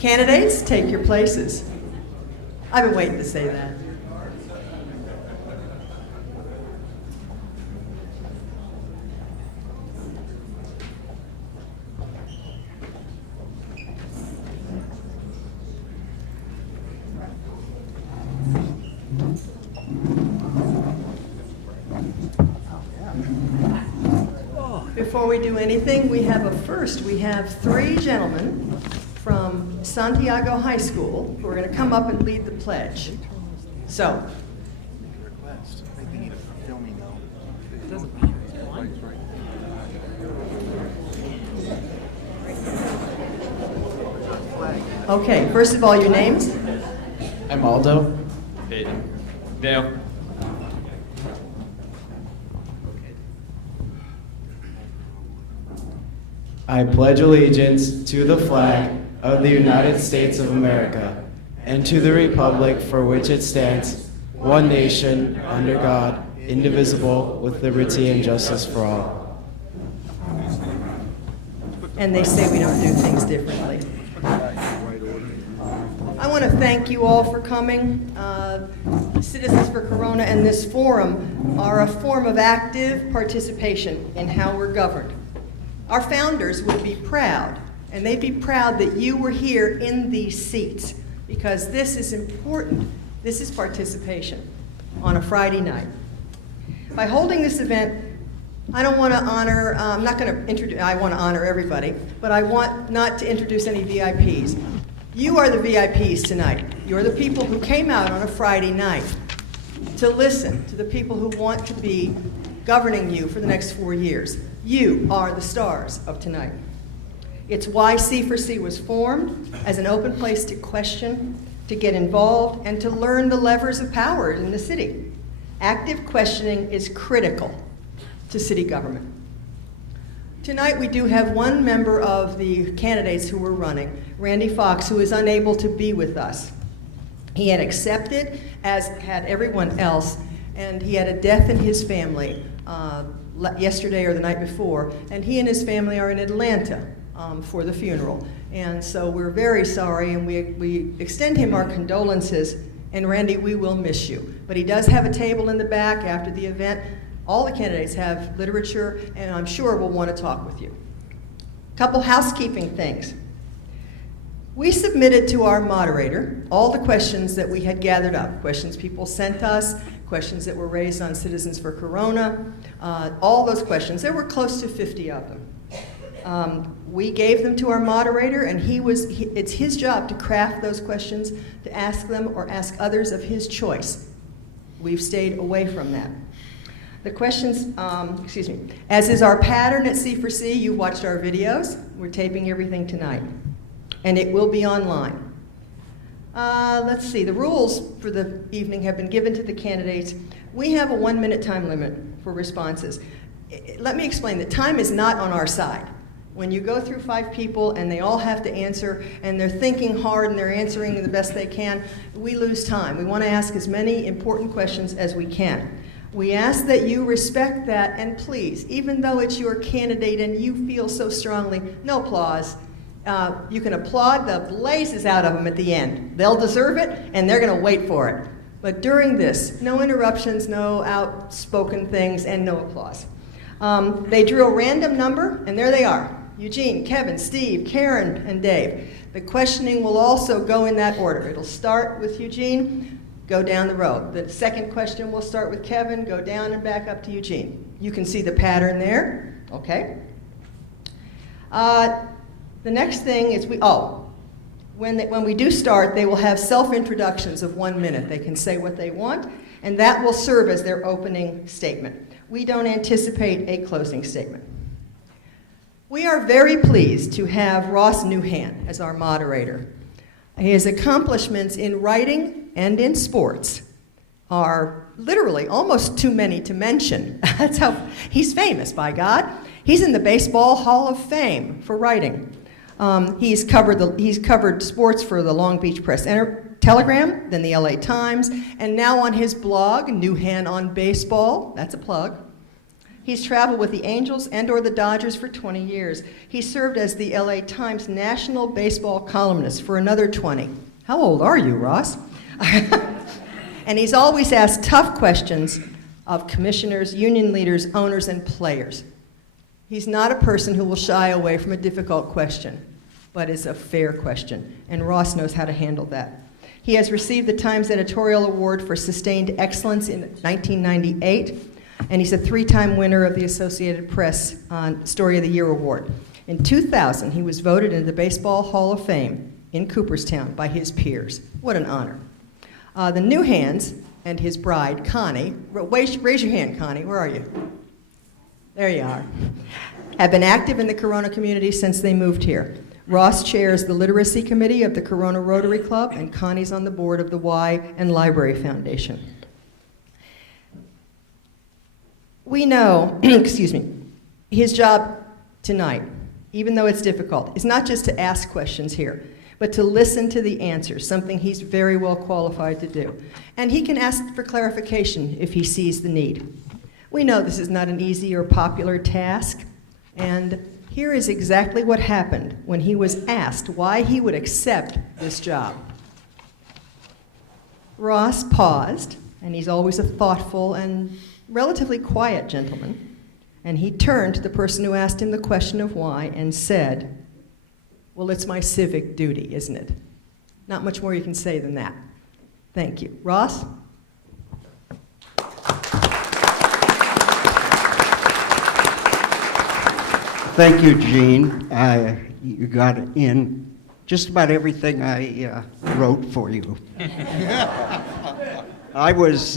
Candidates, take your places. I've been waiting to say that. Before we do anything, we have a first. We have 3 gentlemen from Santiago High School who are going to come up and lead the pledge. So, okay, first of all, your names? I'm Aldo. Peyton. Dale. I pledge allegiance to the flag of the United States of America and to the republic for which it stands, one nation, under God, indivisible, with liberty and justice for all. And they say we don't do things differently. I want to thank you all for coming. Citizens for Corona and this forum are a form of active participation in how we're governed. Our founders would be proud, and they'd be proud that you were here in these seats, because this is important. This is participation on a Friday night. By holding this event, I don't want to honor, I'm not going to introduce, I want to honor everybody, but I want not to introduce any VIPs. You are the VIPs tonight. You're the people who came out on a Friday night to listen to the people who want to be governing you for the next 4 years. You are the stars of tonight. It's why C4C was formed, as an open place to question, to get involved, and to learn the levers of power in the city. Active questioning is critical to city government. Tonight we do have one member of the candidates who were running, Randy Fox, who is unable to be with us. He had accepted, as had everyone else, and he had a death in his family yesterday or the night before, and he and his family are in Atlanta for the funeral. And so we're very sorry, and we extend him our condolences. And Randy, we will miss you. But he does have a table in the back after the event. All the candidates have literature, and I'm sure we'll want to talk with you. A couple housekeeping things. We submitted to our moderator all the questions that we had gathered up, questions people sent us, questions that were raised on Citizens for Corona, all those questions. There were close to 50 of them. We gave them to our moderator, and it's his job to craft those questions, to ask them or ask others of his choice. We've stayed away from that. The questions, as is our pattern at C4C, you watched our videos. We're taping everything tonight, and it will be online. Let's see, the rules for the evening have been given to the candidates. We have a 1-minute time limit for responses. Let me explain that time is not on our side. When you go through 5 people and they all have to answer and they're thinking hard and they're answering the best they can, we lose time. We want to ask as many important questions as we can. We ask that you respect that, and please, even though it's your candidate and you feel so strongly, no applause. You can applaud the blazes out of them at the end. They'll deserve it, and they're going to wait for it. But during this, no interruptions, no outspoken things, and no applause. They drew a random number, and there they are. Eugene, Kevin, Steve, Karen, and Dave. The questioning will also go in that order. It'll start with Eugene, go down the road. The second question will start with Kevin, go down and back up to Eugene. You can see the pattern there, okay? The next thing is when we do start, they will have self-introductions of 1 minute. They can say what they want, and that will serve as their opening statement. We don't anticipate a closing statement. We are very pleased to have Ross Newhan as our moderator. His accomplishments in writing and in sports are literally almost too many to mention. That's how he's famous, by God. He's in the Baseball Hall of Fame for writing. He's covered sports for the Long Beach Press Telegram, then the LA Times, and now on his blog, Newhan on Baseball, that's a plug. He's traveled with the Angels and/or the Dodgers for 20 years. He served as the LA Times national baseball columnist for another 20. How old are you, Ross? And he's always asked tough questions of commissioners, union leaders, owners, and players. He's not a person who will shy away from a difficult question, but is a fair question, and Ross knows how to handle that. He has received the Times Editorial Award for Sustained Excellence in 1998, and he's a 3-time winner of the Associated Press Story of the Year Award. In 2000, he was voted into the Baseball Hall of Fame in Cooperstown by his peers. What an honor. The new hands and his bride, Connie, raise your hand, Connie, where are you? There you are. Have been active in the Corona community since they moved here. Ross chairs the Literacy Committee of the Corona Rotary Club, and Connie's on the board of the Y and Library Foundation. We know, excuse me, his job tonight, even though it's difficult, is not just to ask questions here, but to listen to the answers, something he's very well qualified to do. And he can ask for clarification if he sees the need. We know this is not an easy or popular task, and here is exactly what happened when he was asked why he would accept this job. Ross paused, and he's always a thoughtful and relatively quiet gentleman, and he turned to the person who asked him the question of why and said, "Well, it's my civic duty, isn't it?" Not much more you can say than that. Thank you. Ross? Thank you, Jean. You got in just about everything I wrote for you. I was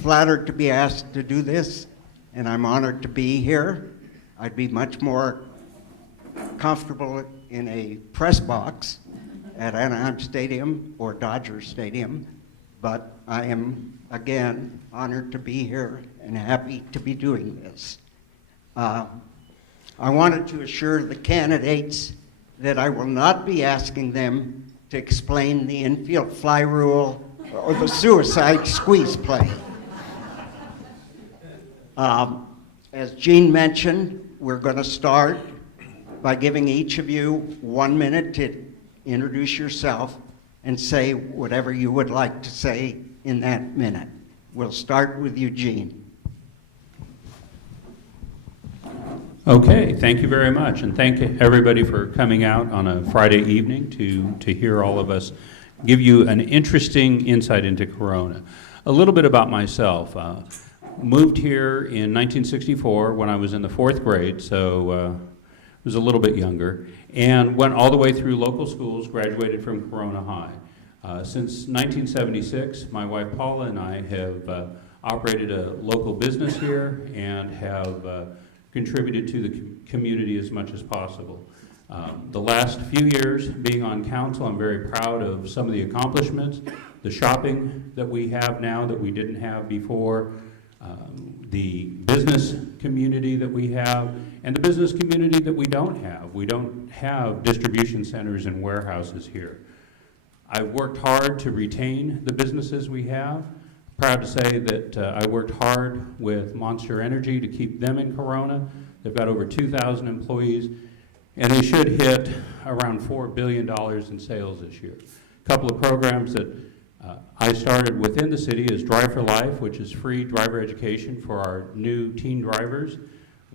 flattered to be asked to do this, and I'm honored to be here. I'd be much more comfortable in a press box at Anaheim Stadium or Dodger Stadium, but I am, again, honored to be here and happy to be doing this. I wanted to assure the candidates that I will not be asking them to explain the infield fly rule or the suicide squeeze play. As Jean mentioned, we're going to start by giving each of you 1 minute to introduce yourself and say whatever you would like to say in that minute. We'll start with you, Jean. Okay, thank you very much, and thank everybody for coming out on a Friday evening to hear all of us give you an interesting insight into Corona. A little bit about myself. Moved here in 1964 when I was in the 4th grade, so was a little bit younger, and went all the way through local schools, graduated from Corona High. Since 1976, my wife Paula and I have operated a local business here and have contributed to the community as much as possible. The last few years being on council, I'm very proud of some of the accomplishments, the shopping that we have now that we didn't have before, the business community that we have, and the business community that we don't have. We don't have distribution centers and warehouses here. I've worked hard to retain the businesses we have. Proud to say that I worked hard with Monster Energy to keep them in Corona. They've got over 2,000 employees, and they should hit around $4 billion in sales this year. A couple of programs that I started within the city is Drive for Life, which is free driver education for our new teen drivers,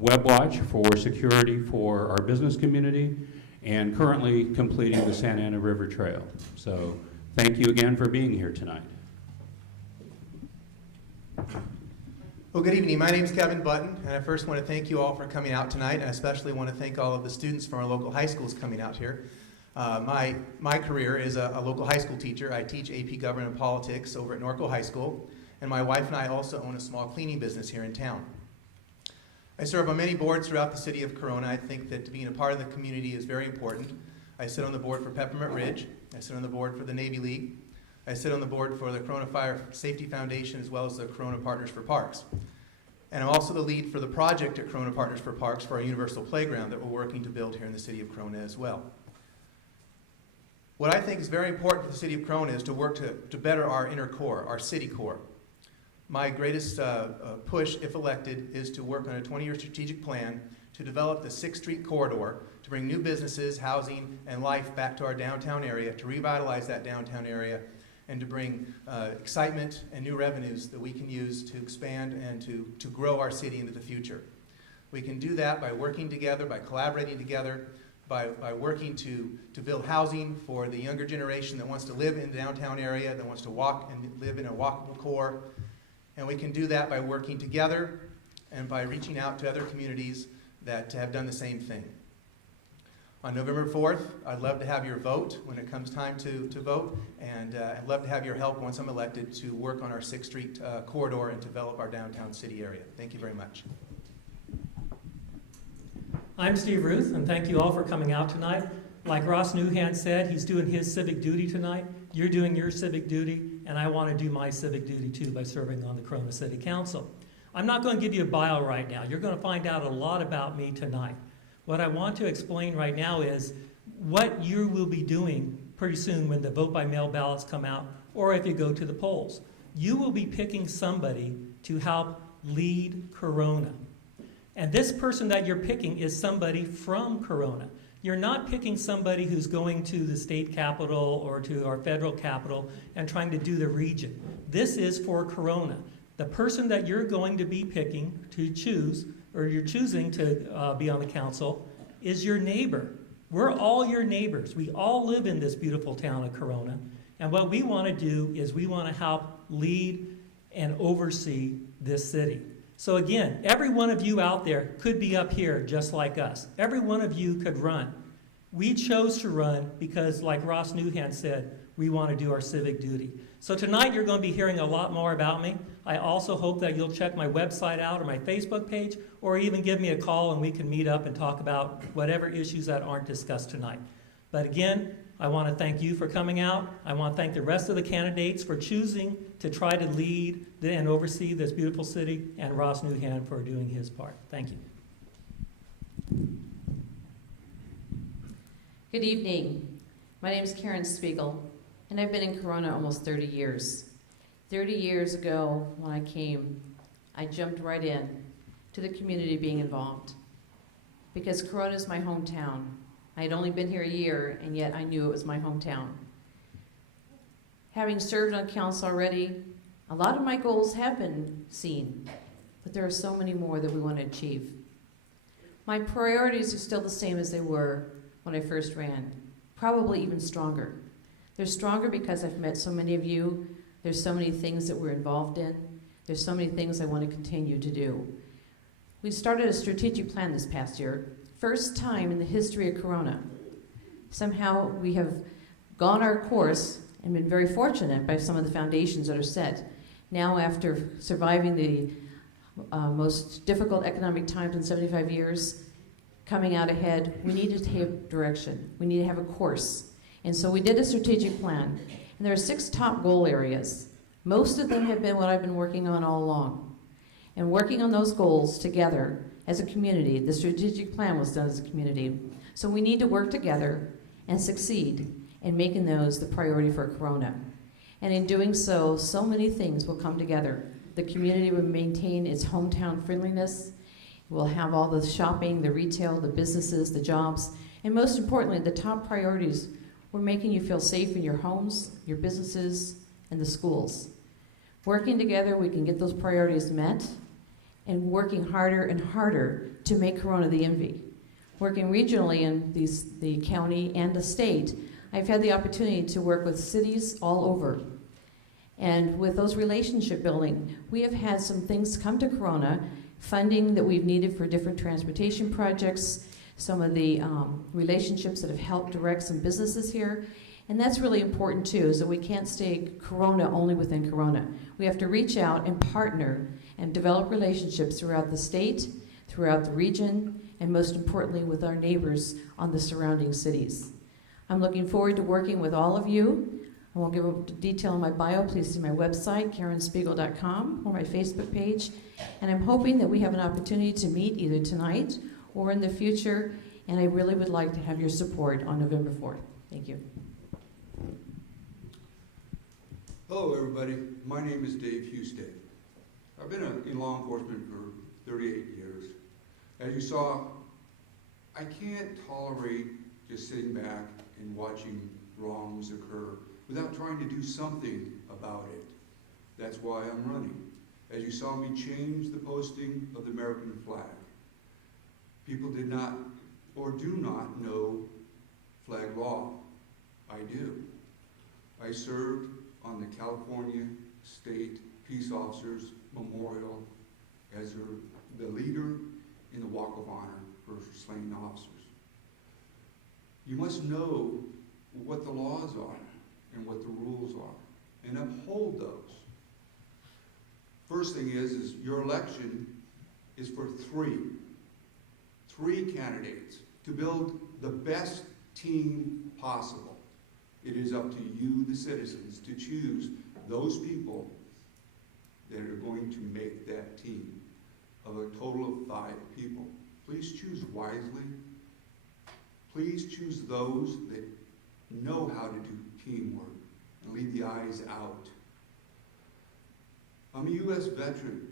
WebWatch for security for our business community, and currently completing the Santa Ana River Trail. So thank you again for being here tonight. Well, good evening. My name is Kevin Button, and I first want to thank you all for coming out tonight, and I especially want to thank all of the students from our local high schools coming out here. My career is a local high school teacher. I teach AP Government and Politics over at Norco High School, and my wife and I also own a small cleaning business here in town. I serve on many boards throughout the city of Corona. I think that being a part of the community is very important. I sit on the board for Peppermint Ridge. I sit on the board for the Navy League. I sit on the board for the Corona Fire Safety Foundation as well as the Corona Partners for Parks. And I'm also the lead for the project at Corona Partners for Parks for our universal playground that we're working to build here in the city of Corona as well. What I think is very important for the city of Corona is to work to better our inner core, our city core. My greatest push, if elected, is to work on a 20-year strategic plan to develop the 6th Street corridor to bring new businesses, housing, and life back to our downtown area, to revitalize that downtown area, and to bring excitement and new revenues that we can use to expand and to grow our city into the future. We can do that by working together, by collaborating together, by working to build housing for the younger generation that wants to live in the downtown area, that wants to walk and live in a walkable core. And we can do that by working together and by reaching out to other communities that have done the same thing. On November 4th, I'd love to have your vote when it comes time to vote, and I'd love to have your help once I'm elected to work on our 6th Street corridor and develop our downtown city area. Thank you very much. I'm Steve Ruth, and thank you all for coming out tonight. Like Ross Newhand said, he's doing his civic duty tonight. You're doing your civic duty, and I want to do my civic duty too by serving on the Corona City Council. I'm not going to give you a bio right now. You're going to find out a lot about me tonight. What I want to explain right now is what you will be doing pretty soon when the vote by mail ballots come out, or if you go to the polls. You will be picking somebody to help lead Corona. And this person that you're picking is somebody from Corona. You're not picking somebody who's going to the state capitol or to our federal capitol and trying to do the region. This is for Corona. The person that you're going to be picking to choose, or you're choosing to be on the council, is your neighbor. We're all your neighbors. We all live in this beautiful town of Corona. And what we want to do is we want to help lead and oversee this city. So again, every one of you out there could be up here just like us. Every one of you could run. We chose to run because, like Ross Newhand said, we want to do our civic duty. So tonight you're going to be hearing a lot more about me. I also hope that you'll check my website out or my Facebook page, or even give me a call and we can meet up and talk about whatever issues that aren't discussed tonight. But again, I want to thank you for coming out. I want to thank the rest of the candidates for choosing to try to lead and oversee this beautiful city, and Ross Newhand for doing his part. Thank you. Good evening. My name is Karen Spiegel, and I've been in Corona almost 30 years. 30 years ago, when I came, I jumped right in to the community being involved, because Corona is my hometown. I had only been here a year, and yet I knew it was my hometown. Having served on council already, a lot of my goals have been seen, but there are so many more that we want to achieve. My priorities are still the same as they were when I first ran, probably even stronger. They're stronger because I've met so many of you. There's so many things that we're involved in. There's so many things I want to continue to do. We started a strategic plan this past year, first time in the history of Corona. Somehow we have gone our course and been very fortunate by some of the foundations that are set. Now, after surviving the most difficult economic times in 75 years, coming out ahead, we need to have direction. We need to have a course. And so we did a strategic plan. And there are 6 top goal areas. Most of them have been what I've been working on all along. And working on those goals together as a community, the strategic plan was done as a community. So we need to work together and succeed in making those the priority for Corona. And in doing so, so many things will come together. The community will maintain its hometown friendliness. We'll have all the shopping, the retail, the businesses, the jobs, and most importantly, the top priorities were making you feel safe in your homes, your businesses, and the schools. Working together, we can get those priorities met, and working harder and harder to make Corona the envy. Working regionally in the county and the state, I've had the opportunity to work with cities all over. And with those relationship building, we have had some things come to Corona, funding that we've needed for different transportation projects, some of the relationships that have helped direct some businesses here. And that's really important too, is that we can't stay Corona only within Corona. We have to reach out and partner and develop relationships throughout the state, throughout the region, and most importantly with our neighbors on the surrounding cities. I'm looking forward to working with all of you. I won't give a detail on my bio. Please see my website, karenspiegel.com, or my Facebook page. And I'm hoping that we have an opportunity to meet either tonight or in the future, and I really would like to have your support on November 4th. Thank you. Hello everybody, my name is Dave Husted. I've been in law enforcement for 38 years. As you saw, I can't tolerate just sitting back and watching wrongs occur without trying to do something about it. That's why I'm running. As you saw me change the posting of the American flag. People did not or do not know flag law. I do. I served on the California State Peace Officers Memorial as the leader in the Walk of Honor for slain officers. You must know what the laws are and what the rules are and uphold those. First thing is your election is for three candidates to build the best team possible. It is up to you, the citizens, to choose those people that are going to make that team of a total of 5 people. Please choose wisely. Please choose those that know how to do teamwork and leave the eyes out. I'm a U.S. veteran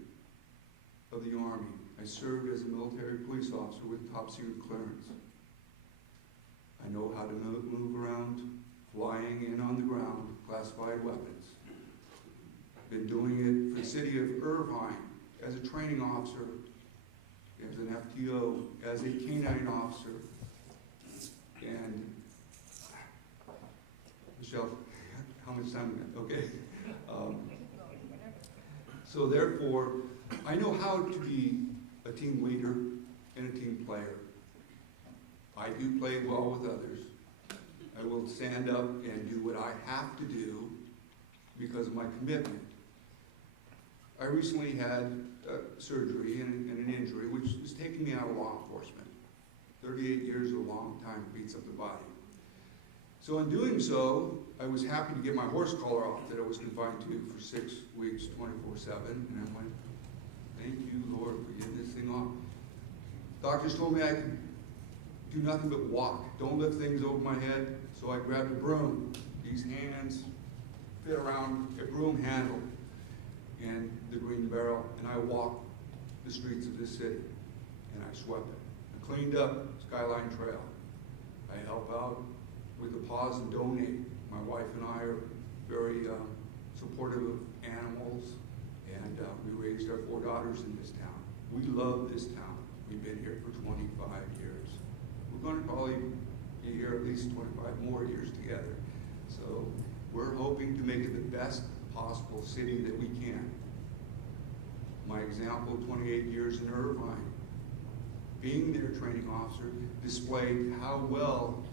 of the Army. I served as a military police officer with top secret clearance. I know how to move around, flying and on the ground, classified weapons. Been doing it for the city of Irvine as a training officer, as an FTO, as a K-9 officer. And Michelle, how much time? Okay. So therefore, I know how to be a team leader and a team player. I do play well with others. I will stand up and do what I have to do because of my commitment. I recently had surgery and an injury which is taking me out of law enforcement. 38 years is a long time, beats up the body. So in doing so, I was happy to get my horse collar off that I was confined to for 6 weeks, 24/7, and I went, thank you, Lord, for getting this thing off. Doctors told me I could do nothing but walk. Don't lift things over my head. So I grabbed a broom. These hands fit around a broom handle and the green barrel, and I walked the streets of this city, and I swept it. I cleaned up Skyline Trail. I help out with the Pause and Donate. My wife and I are very supportive of animals, and we raised our 4 daughters in this town. We love this town. We've been here for 25 years. We're going to probably be here at least 25 more years together. So we're hoping to make it the best possible city that we can. My example, 28 years in Irvine, being their training officer, displayed how well,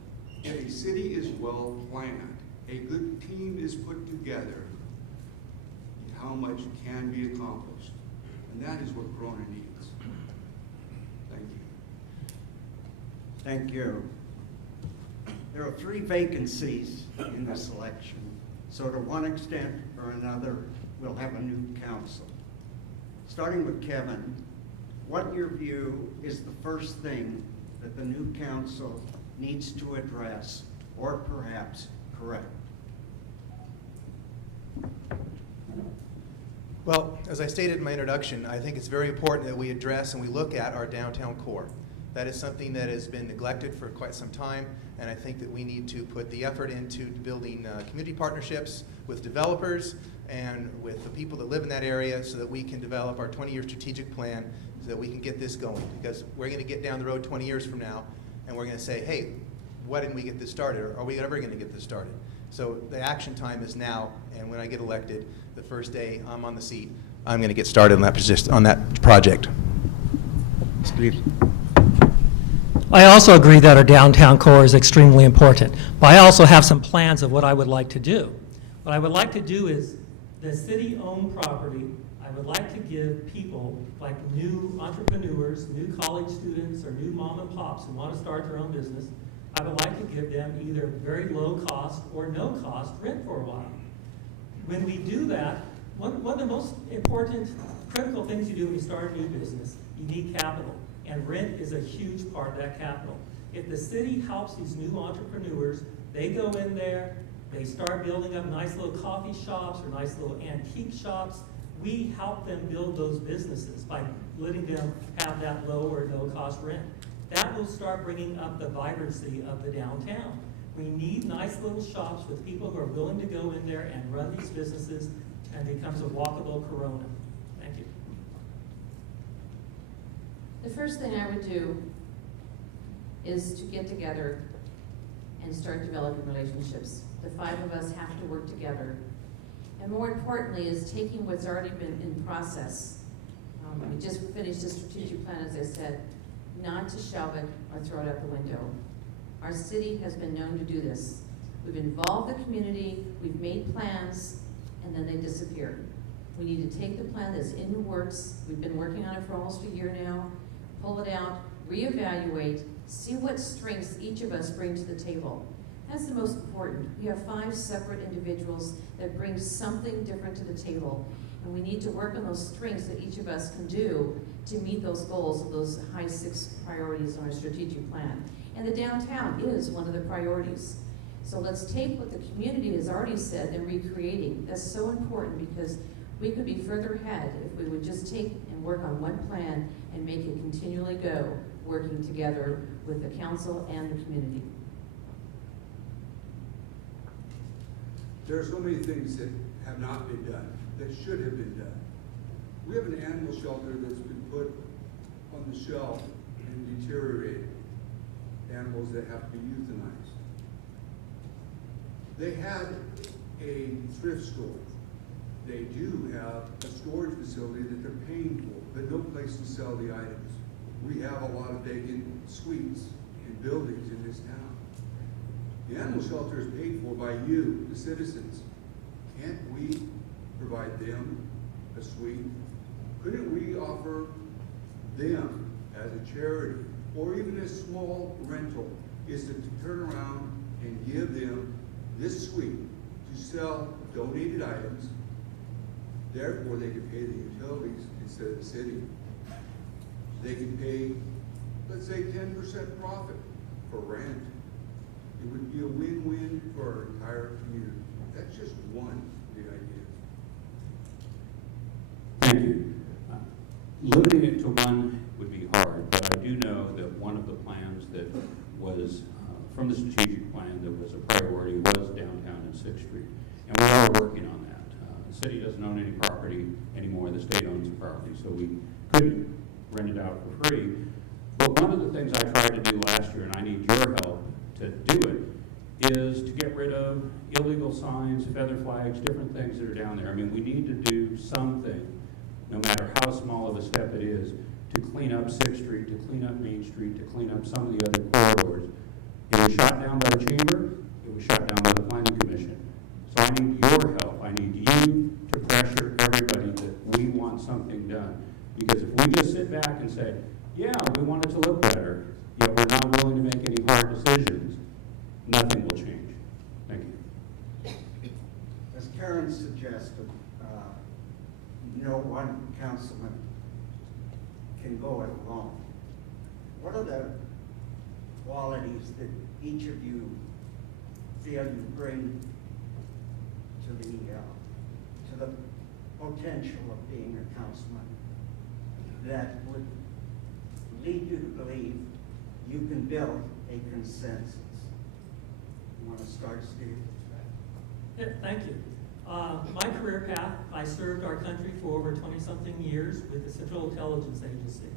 if a city is well planned, a good team is put together, how much can be accomplished. And that is what Corona needs. Thank you. Thank you. There are 3 vacancies in this election, so to one extent or another, we'll have a new council. Starting with Kevin, what in your view is the first thing that the new council needs to address or perhaps correct? Well, as I stated in my introduction, I think it's very important that we address and we look at our downtown core. That is something that has been neglected for quite some time, and I think that we need to put the effort into building community partnerships with developers and with the people that live in that area so that we can develop our 20-year strategic plan so that we can get this going. Because we're going to get down the road 20 years from now, and we're going to say, hey, why didn't we get this started? Or are we ever going to get this started? So the action time is now, and when I get elected, the first day I'm on the seat, I'm going to get started on that project. Steve. I also agree that our downtown core is extremely important, but I also have some plans of what I would like to do. What I would like to do is the city-owned property, I would like to give people like new entrepreneurs, new college students, or new mom and pops who want to start their own business, I would like to give them either very low cost or no cost rent for a while. When we do that, one of the most important critical things you do when you start a new business, you need capital. And rent is a huge part of that capital. If the city helps these new entrepreneurs, they go in there, they start building up nice little coffee shops or nice little antique shops, we help them build those businesses by letting them have that low or no cost rent. That will start bringing up the vibrancy of the downtown. We need nice little shops with people who are willing to go in there and run these businesses, and it becomes a walkable Corona. Thank you. The first thing I would do is to get together and start developing relationships. The 5 of us have to work together. And more importantly is taking what's already been in process. We just finished a strategic plan, as I said, not to shelve it or throw it out the window. Our city has been known to do this. We've involved the community, we've made plans, and then they disappear. We need to take the plan that's in the works, we've been working on it for almost a year now, pull it out, reevaluate, see what strengths each of us bring to the table. That's the most important. We have 5 separate individuals that bring something different to the table, and we need to work on those strengths that each of us can do to meet those goals of those high 6 priorities on our strategic plan. And the downtown is one of the priorities. So let's take what the community has already said and recreating. That's so important because we could be further ahead if we would just take and work on one plan and make it continually go, working together with the council and the community. There are so many things that have not been done, that should have been done. We have an animal shelter that's been put on the shelf and deteriorated. Animals that have to be euthanized. They had a thrift store. They do have a storage facility that they're paying for, but no place to sell the items. We have a lot of vacant suites and buildings in this town. The animal shelter is paid for by you, the citizens. Can't we provide them a suite? Couldn't we offer them as a charity, or even a small rental, is to turn around and give them this suite to sell donated items, therefore they can pay the utilities instead of the city. They can pay, let's say, 10% profit for rent. It would be a win-win for our entire community. That's just one of the ideas. Thank you. Limiting it to one would be hard, but I do know that one of the plans that was from the strategic plan that was a priority was downtown and 6th Street. And we are working on that. The city doesn't own any property anymore. The state owns the property, so we couldn't rent it out for free. But one of the things I tried to do last year, and I need your help to do it, is to get rid of illegal signs, feather flags, different things that are down there. I mean, we need to do something, no matter how small of a step it is, to clean up 6th Street, to clean up Main Street, to clean up some of the other corridors. It was shot down by the chamber, it was shot down by the planning commission. So I need your help, I need you to pressure everybody that we want something done. Because if we just sit back and say, yeah, we want it to look better, yet we're not willing to make any hard decisions, nothing will change. Thank you. As Karen suggested, no one councilman can go it alone. What are the qualities that each of you feel you bring to the potential of being a councilman that would lead you to believe you can build a consensus? You want to start, Steve? Yeah, thank you. My career path, I served our country for over 20-something years with the Central Intelligence Agency,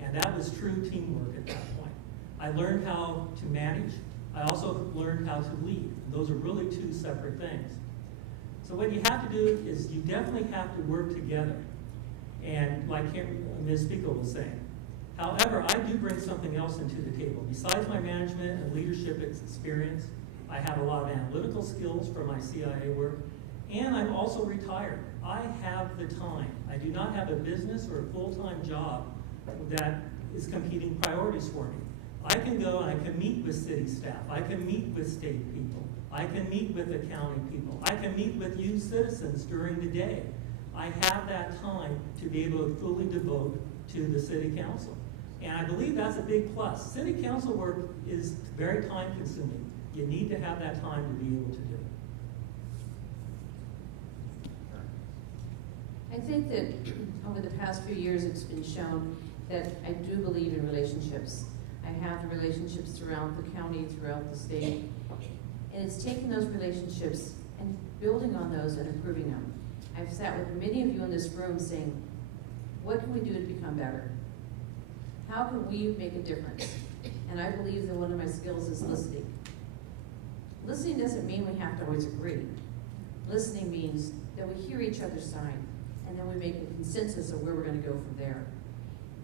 and that was true teamwork at that point. I learned how to manage. I also learned how to lead. Those are really 2 separate things. So what you have to do is you definitely have to work together, and like Ms. Spiegel was saying. However, I do bring something else into the table. Besides my management and leadership experience, I have a lot of analytical skills from my CIA work, and I'm also retired. I have the time. I do not have a business or a full-time job that is competing priorities for me. I can go and I can meet with city staff. I can meet with state people. I can meet with the county people. I can meet with you citizens during the day. I have that time to be able to fully devote to the city council. And I believe that's a big plus. City council work is very time consuming. You need to have that time to be able to do it. I think that over the past few years, it's been shown that I do believe in relationships. I have the relationships throughout the county, throughout the state, and it's taking those relationships and building on those and improving them. I've sat with many of you in this room saying, what can we do to become better? How can we make a difference? And I believe that one of my skills is listening. Listening doesn't mean we have to always agree. Listening means that we hear each other's side, and then we make a consensus of where we're going to go from there.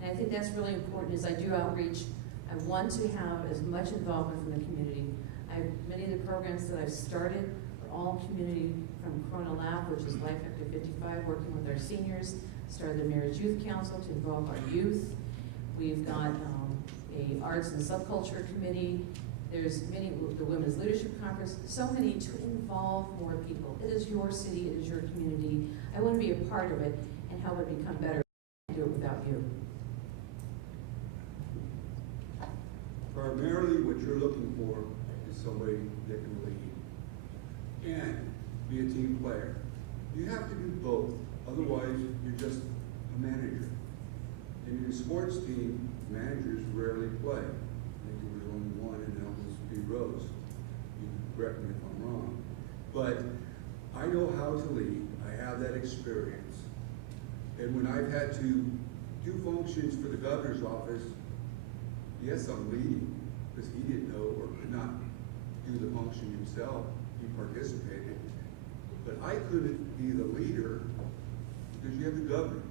And I think that's really important. As I do outreach, I want to have as much involvement from the community. Many of the programs that I've started are all community, from Corona Lab, which is Life After 55, working with our seniors. Started the Mayor's Youth Council to involve our youth. We've got a Arts and Subculture Committee. There's many, the Women's Leadership Conference, so many to involve more people. It is your city, it is your community. I want to be a part of it and help it become better. I can't do it without you. Primarily, what you're looking for is somebody that can lead and be a team player. You have to do both, otherwise you're just a manager. And in a sports team, managers rarely play. I think there was only one, and that was B. Rose. You can correct me if I'm wrong. But I know how to lead. I have that experience. And when I've had to do functions for the governor's office, yes, I'm leading, because he didn't know or could not do the function himself. He participated. But I couldn't be the leader because you have the governor,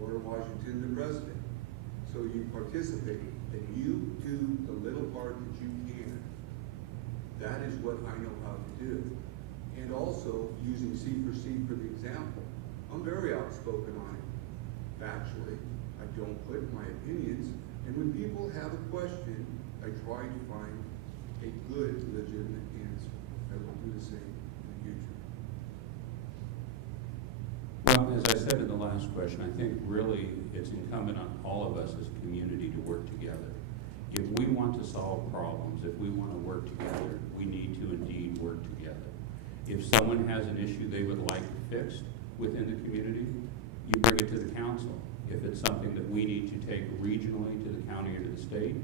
or Washington, the president. So you participate, and you do the little part that you can. That is what I know how to do. And also, using C4C for the example, I'm very outspoken on it. Factually, I don't put my opinions, and when people have a question, I try to find a good, legitimate answer. I will do the same in the future. Well, as I said in the last question, I think really it's incumbent on all of us as a community to work together. If we want to solve problems, if we want to work together, we need to indeed work together. If someone has an issue they would like fixed within the community, you bring it to the council. If it's something that we need to take regionally to the county or to the state,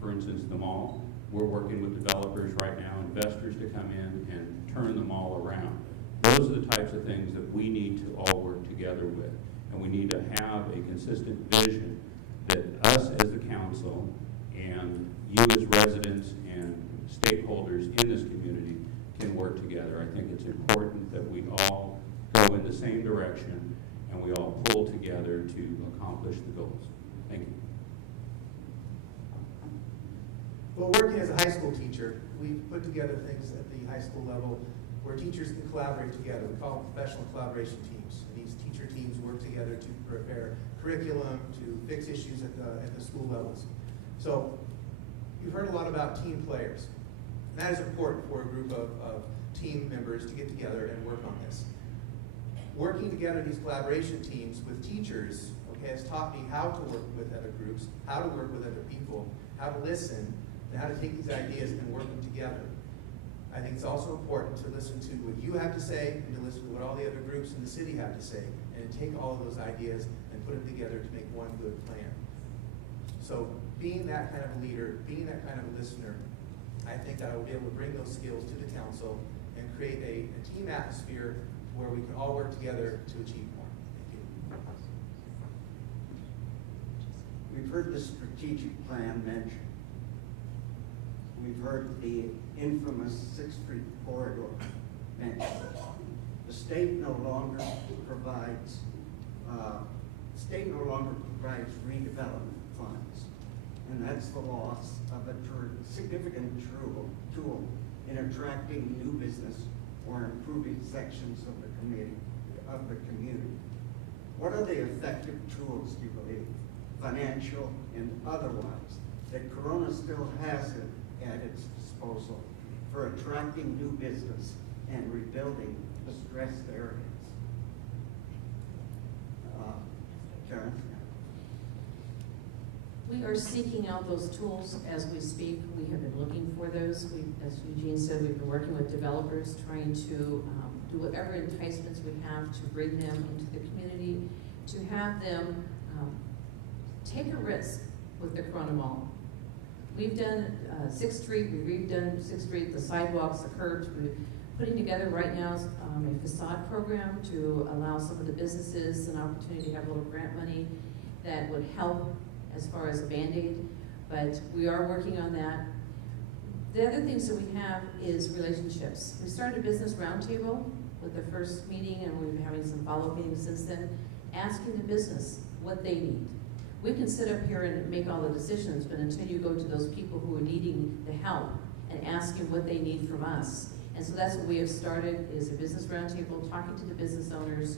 for instance, the mall, we're working with developers right now, investors to come in and turn the mall around. Those are the types of things that we need to all work together with. And we need to have a consistent vision that us as the council and you as residents and stakeholders in this community can work together. I think it's important that we all go in the same direction and we all pull together to accomplish the goals. Thank you. Well, working as a high school teacher, we've put together things at the high school level where teachers can collaborate together. We call them professional collaboration teams. And these teacher teams work together to prepare curriculum, to fix issues at the school levels. So you've heard a lot about team players. And that is important for a group of team members to get together and work on this. Working together these collaboration teams with teachers, okay, has taught me how to work with other groups, how to work with other people, how to listen, and how to take these ideas and work them together. I think it's also important to listen to what you have to say and to listen to what all the other groups in the city have to say, and to take all of those ideas and put them together to make one good plan. So being that kind of a leader, being that kind of a listener, I think that I will be able to bring those skills to the council and create a team atmosphere where we can all work together to achieve more. Thank you. We've heard the strategic plan mentioned. We've heard the infamous 6th Street corridor mentioned. The state no longer provides redevelopment funds, and that's the loss of a significant tool in attracting new business or improving sections of the community. What are the effective tools, do you believe, financial and otherwise, that Corona still has at its disposal for attracting new business and rebuilding distressed areas? Karen? We are seeking out those tools as we speak. We have been looking for those. As Eugene said, we've been working with developers, trying to do whatever enticements we have to bring them into the community, to have them take a risk with the Corona Mall. We've done 6th Street, we've redone 6th Street, the sidewalks, the curbs. We're putting together right now a facade program to allow some of the businesses an opportunity to have a little grant money that would help as far as a Band-Aid, but we are working on that. The other things that we have is relationships. We started a business roundtable with the first meeting, and we've been having some follow-up meetings since then, asking the business what they need. We can sit up here and make all the decisions, but until you go to those people who are needing the help and asking what they need from us. And so that's what we have started, is a business roundtable, talking to the business owners.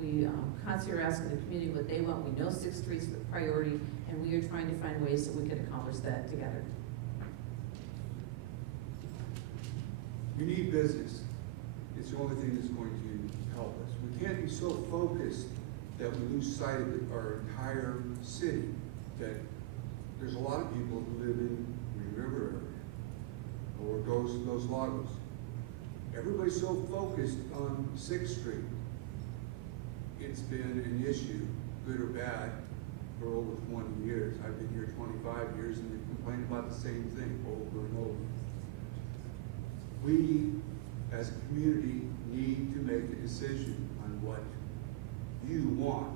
We constantly are asking the community what they want. We know 6th Street's the priority, and we are trying to find ways that we can accomplish that together. We need business. It's the only thing that's going to help us. We can't be so focused that we lose sight of our entire city, that there's a lot of people who live in Green River area or Dos Lagos. Everybody's so focused on 6th Street. It's been an issue, good or bad, for over 20 years. I've been here 25 years and they've complained about the same thing over and over. We, as a community, need to make a decision on what you want.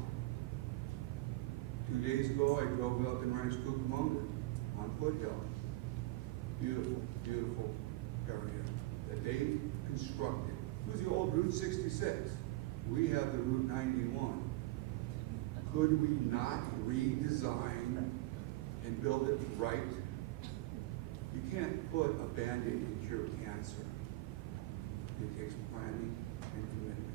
2 days ago, I drove up in Rancho Cucamonga on Foothill. Beautiful, beautiful area that they constructed. It was the old Route 66. We have the Route 91. Could we not redesign and build it right? You can't put a Band-Aid to cure cancer. It takes planning and commitment.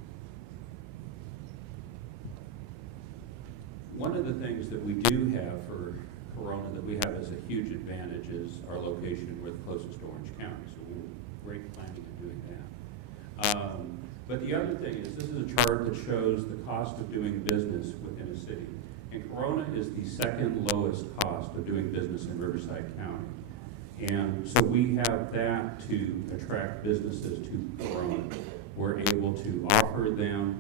One of the things that we do have for Corona that we have as a huge advantage is our location. We're the closest to Orange County, so we're great planning on doing that. But the other thing is, this is a chart that shows the cost of doing business within a city. And Corona is the second lowest cost of doing business in Riverside County. And so we have that to attract businesses to Corona. We're able to offer them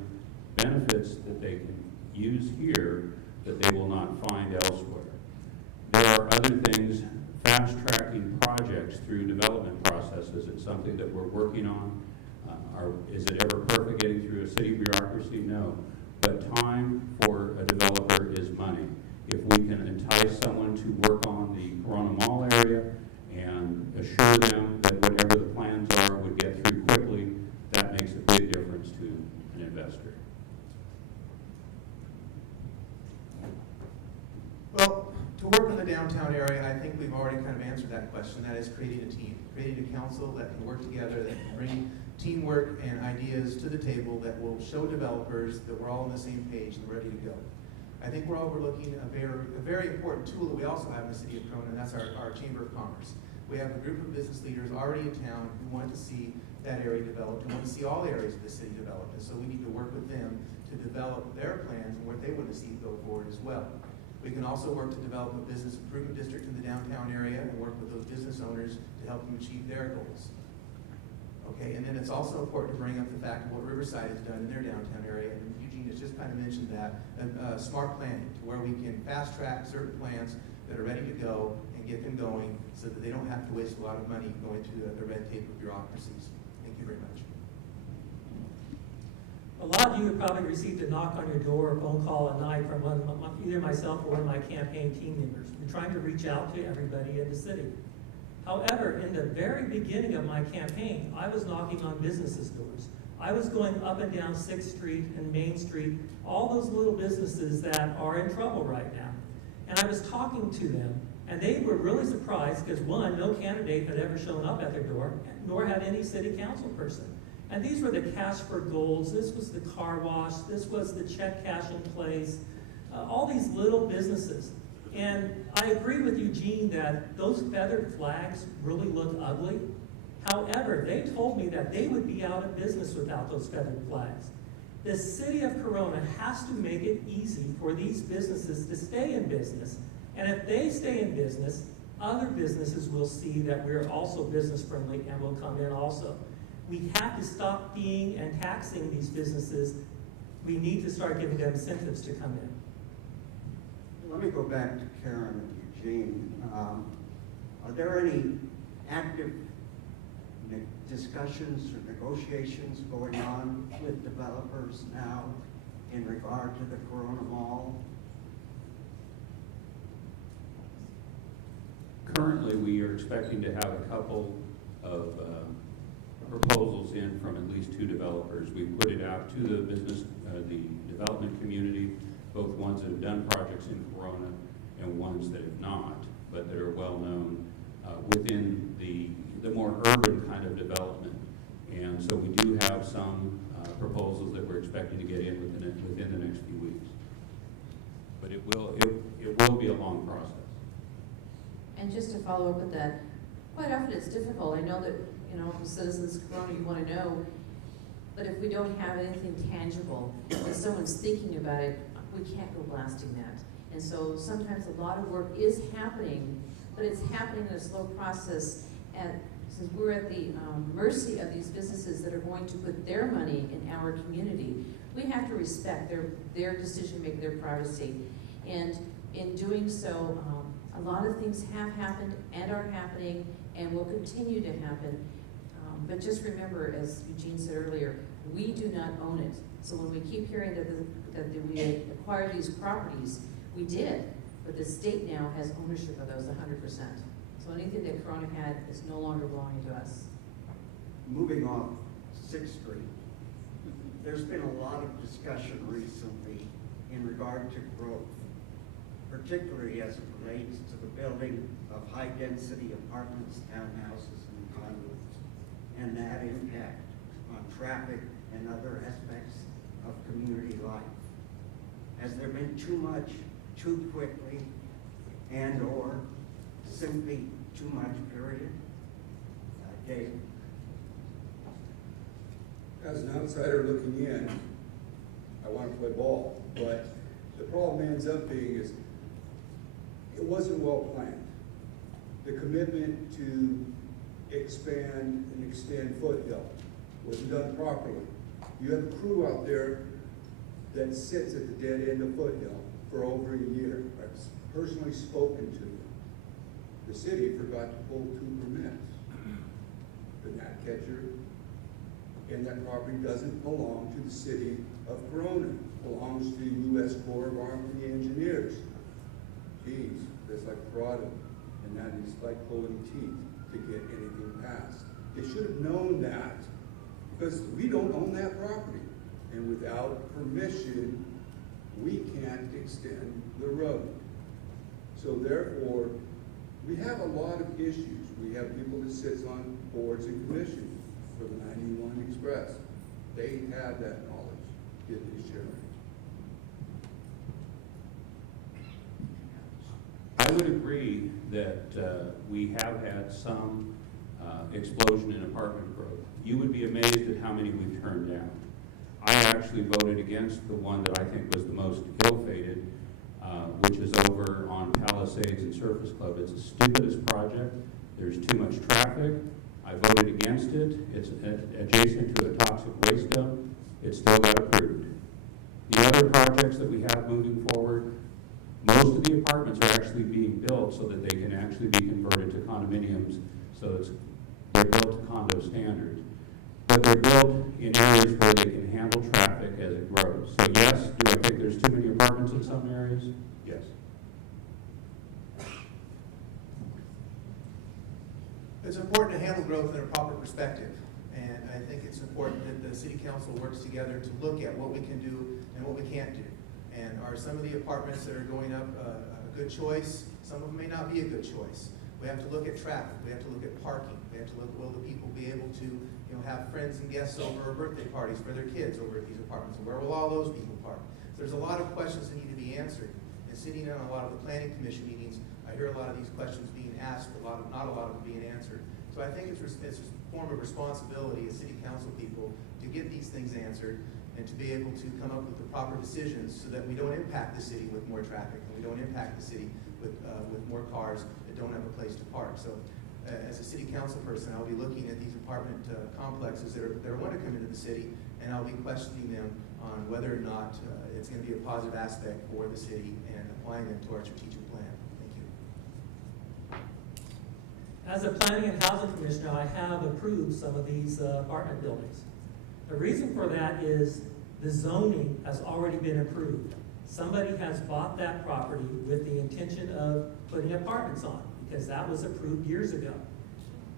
benefits that they can use here that they will not find elsewhere. There are other things, fast-tracking projects through development processes. It's something that we're working on. Is it ever perfect getting through a city bureaucracy? No. But time for a developer is money. If we can entice someone to work on the Corona Mall area and assure them that whatever the plans are would get through quickly, that makes a big difference to an investor. Well, to work in the downtown area, I think we've already kind of answered that question. That is creating a team, creating a council that can work together, that can bring teamwork and ideas to the table that will show developers that we're all on the same page and ready to go. I think we're overlooking a very important tool that we also have in the city of Corona, and that's our Chamber of Commerce. We have a group of business leaders already in town who want to see that area developed and want to see all areas of the city developed. And so we need to work with them to develop their plans and what they want to see go forward as well. We can also work to develop a business improvement district in the downtown area and work with those business owners to help them achieve their goals. Okay, and then it's also important to bring up the fact of what Riverside has done in their downtown area, and Eugene has just kind of mentioned that, smart planning, to where we can fast track certain plans that are ready to go and get them going so that they don't have to waste a lot of money going through the red tape of bureaucracies. Thank you very much. A lot of you have probably received a knock on your door or phone call at night from either myself or one of my campaign team members. We're trying to reach out to everybody in the city. However, in the very beginning of my campaign, I was knocking on businesses' doors. I was going up and down 6th Street and Main Street, all those little businesses that are in trouble right now. And I was talking to them, and they were really surprised because, one, no candidate had ever shown up at their door, nor had any city council person. And these were the Cash for Golds, this was the car wash, this was the check cashing place, all these little businesses. And I agree with Eugene that those feathered flags really look ugly. However, they told me that they would be out of business without those feathered flags. The city of Corona has to make it easy for these businesses to stay in business And if they stay in business, other businesses will see that we're also business friendly and will come in also. We have to stop feeing and taxing these businesses. We need to start giving them incentives to come in. Let me go back to Karen and Eugene. Are there any active discussions or negotiations going on with developers now in regard to the Corona Mall? Currently, we are expecting to have a couple of proposals in from at least 2 developers. We've put it out to the business, the development community, both ones that have done projects in Corona and ones that have not, but that are well known within the more urban kind of development. And so we do have some proposals that we're expecting to get in within the next few weeks. But it will be a long process. And just to follow up with that, quite often it's difficult. I know that, citizens of Corona, you want to know, but if we don't have anything tangible, and someone's thinking about it, we can't go blasting that. And so sometimes a lot of work is happening, but it's happening in a slow process. And since we're at the mercy of these businesses that are going to put their money in our community, we have to respect their decision-making, their privacy. And in doing so, a lot of things have happened and are happening and will continue to happen. But just remember, as Eugene said earlier, we do not own it. So when we keep hearing that we acquired these properties, we did, but the state now has ownership of those 100%. So anything that Corona had is no longer belonging to us. Moving on, 6th Street. There's been a lot of discussion recently in regard to growth, particularly as it relates to the building of high-density apartments, townhouses, and condos, and that impact on traffic and other aspects of community life. Has there been too much, too quickly, and/or simply too much, period? Dave? As an outsider looking in, I want to play ball, but the problem ends up being is it wasn't well planned. The commitment to expand and extend Foothill wasn't done properly. You have a crew out there that sits at the dead end of Foothill for over a year. I've personally spoken to them. The city forgot to pull 2 permits. The gnat catcher, and that property doesn't belong to the city of Corona. It belongs to the U.S. Corps of Army Engineers. Geez, that's like fraud, and that is like pulling teeth to get anything passed. They should have known that, because we don't own that property. And without permission, we can't extend the road. So therefore, we have a lot of issues. We have people that sits on boards and commissions for the 91 Express. They have that knowledge. Did they share it? I would agree that we have had some explosion in apartment growth. You would be amazed at how many we've turned down. I actually voted against the one that I think was the most ill-fated, which is over on Palisades and Surface Club. It's the stupidest project. There's too much traffic. I voted against it. It's adjacent to a toxic waste dump. It still got approved. The other projects that we have moving forward, most of the apartments are actually being built so that they can actually be converted to condominiums, so they're built to condo standards. But they're built in areas where they can handle traffic as it grows. So yes, do I think there's too many apartments in some areas? Yes. It's important to handle growth in a proper perspective, and I think it's important that the City Council works together to look at what we can do and what we can't do. And are some of the apartments that are going up a good choice? Some of them may not be a good choice. We have to look at traffic. We have to look at parking. We have to look at will the people be able to have friends and guests over or birthday parties for their kids over at these apartments, and where will all those people park? So there's a lot of questions that need to be answered. And sitting in on a lot of the planning commission meetings, I hear a lot of these questions being asked, but not a lot of them being answered. So I think it's a form of responsibility as city council people to get these things answered and to be able to come up with the proper decisions so that we don't impact the city with more traffic and we don't impact the city with more cars that don't have a place to park. So as a city council person, I'll be looking at these apartment complexes that want to come into the city, and I'll be questioning them on whether or not it's going to be a positive aspect for the city and applying them to our strategic plan. Thank you. As a planning and housing commissioner, I have approved some of these apartment buildings. The reason for that is the zoning has already been approved. Somebody has bought that property with the intention of putting apartments on, because that was approved years ago.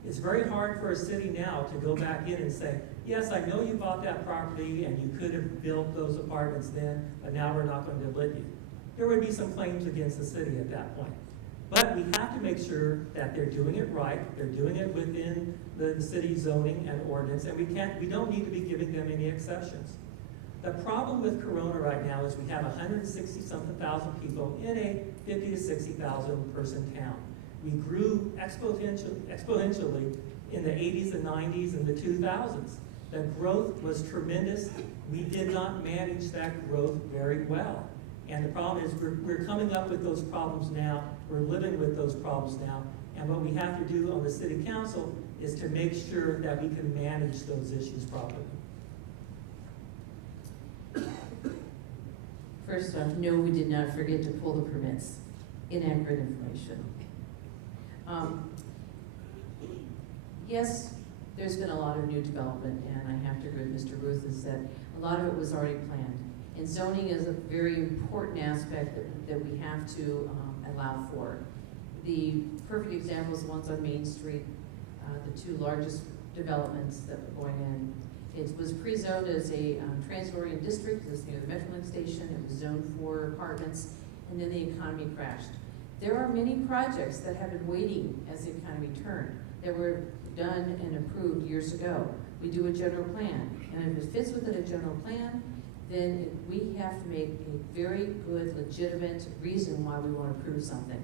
It's very hard for a city now to go back in and say, yes, I know you bought that property and you could have built those apartments then, but now we're not going to let you. There would be some claims against the city at that point. But we have to make sure that they're doing it right, they're doing it within the city zoning and ordinance, and we don't need to be giving them any exceptions. The problem with Corona right now is we have 160-something thousand people in a 50 to 60,000 person town. We grew exponentially in the 80s and 90s and the 2000s. The growth was tremendous. We did not manage that growth very well. And the problem is we're coming up with those problems now, we're living with those problems now, and what we have to do on the city council is to make sure that we can manage those issues properly. First off, no, we did not forget to pull the permits. Inaccurate information. Yes, there's been a lot of new development, and I have to agree with Mr. Ruth is that a lot of it was already planned. And zoning is a very important aspect that we have to allow for. The perfect example is the ones on Main Street, the two largest developments that were going in. It was pre-zoned as a transit-oriented district. It was near the Metrolink station. It was zoned for apartments, and then the economy crashed. There are many projects that have been waiting as the economy turned that were done and approved years ago. We do a general plan, and if it fits within a general plan, then we have to make a very good, legitimate reason why we want to approve something.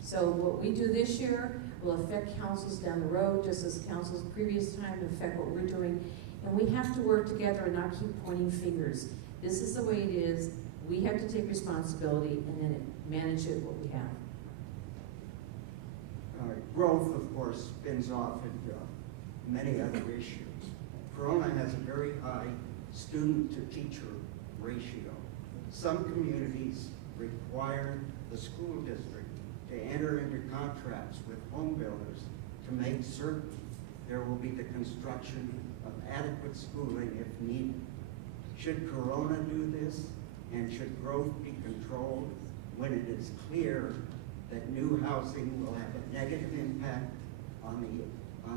So what we do this year will affect councils down the road, just as councils previous time affect what we're doing. And we have to work together and not keep pointing fingers. This is the way it is. We have to take responsibility and then manage it what we have. Growth, of course, spins off into many other issues. Corona has a very high student-to-teacher ratio. Some communities require the school district to enter into contracts with home builders to make certain there will be the construction of adequate schooling if needed. Should Corona do this, and should growth be controlled when it is clear that new housing will have a negative impact on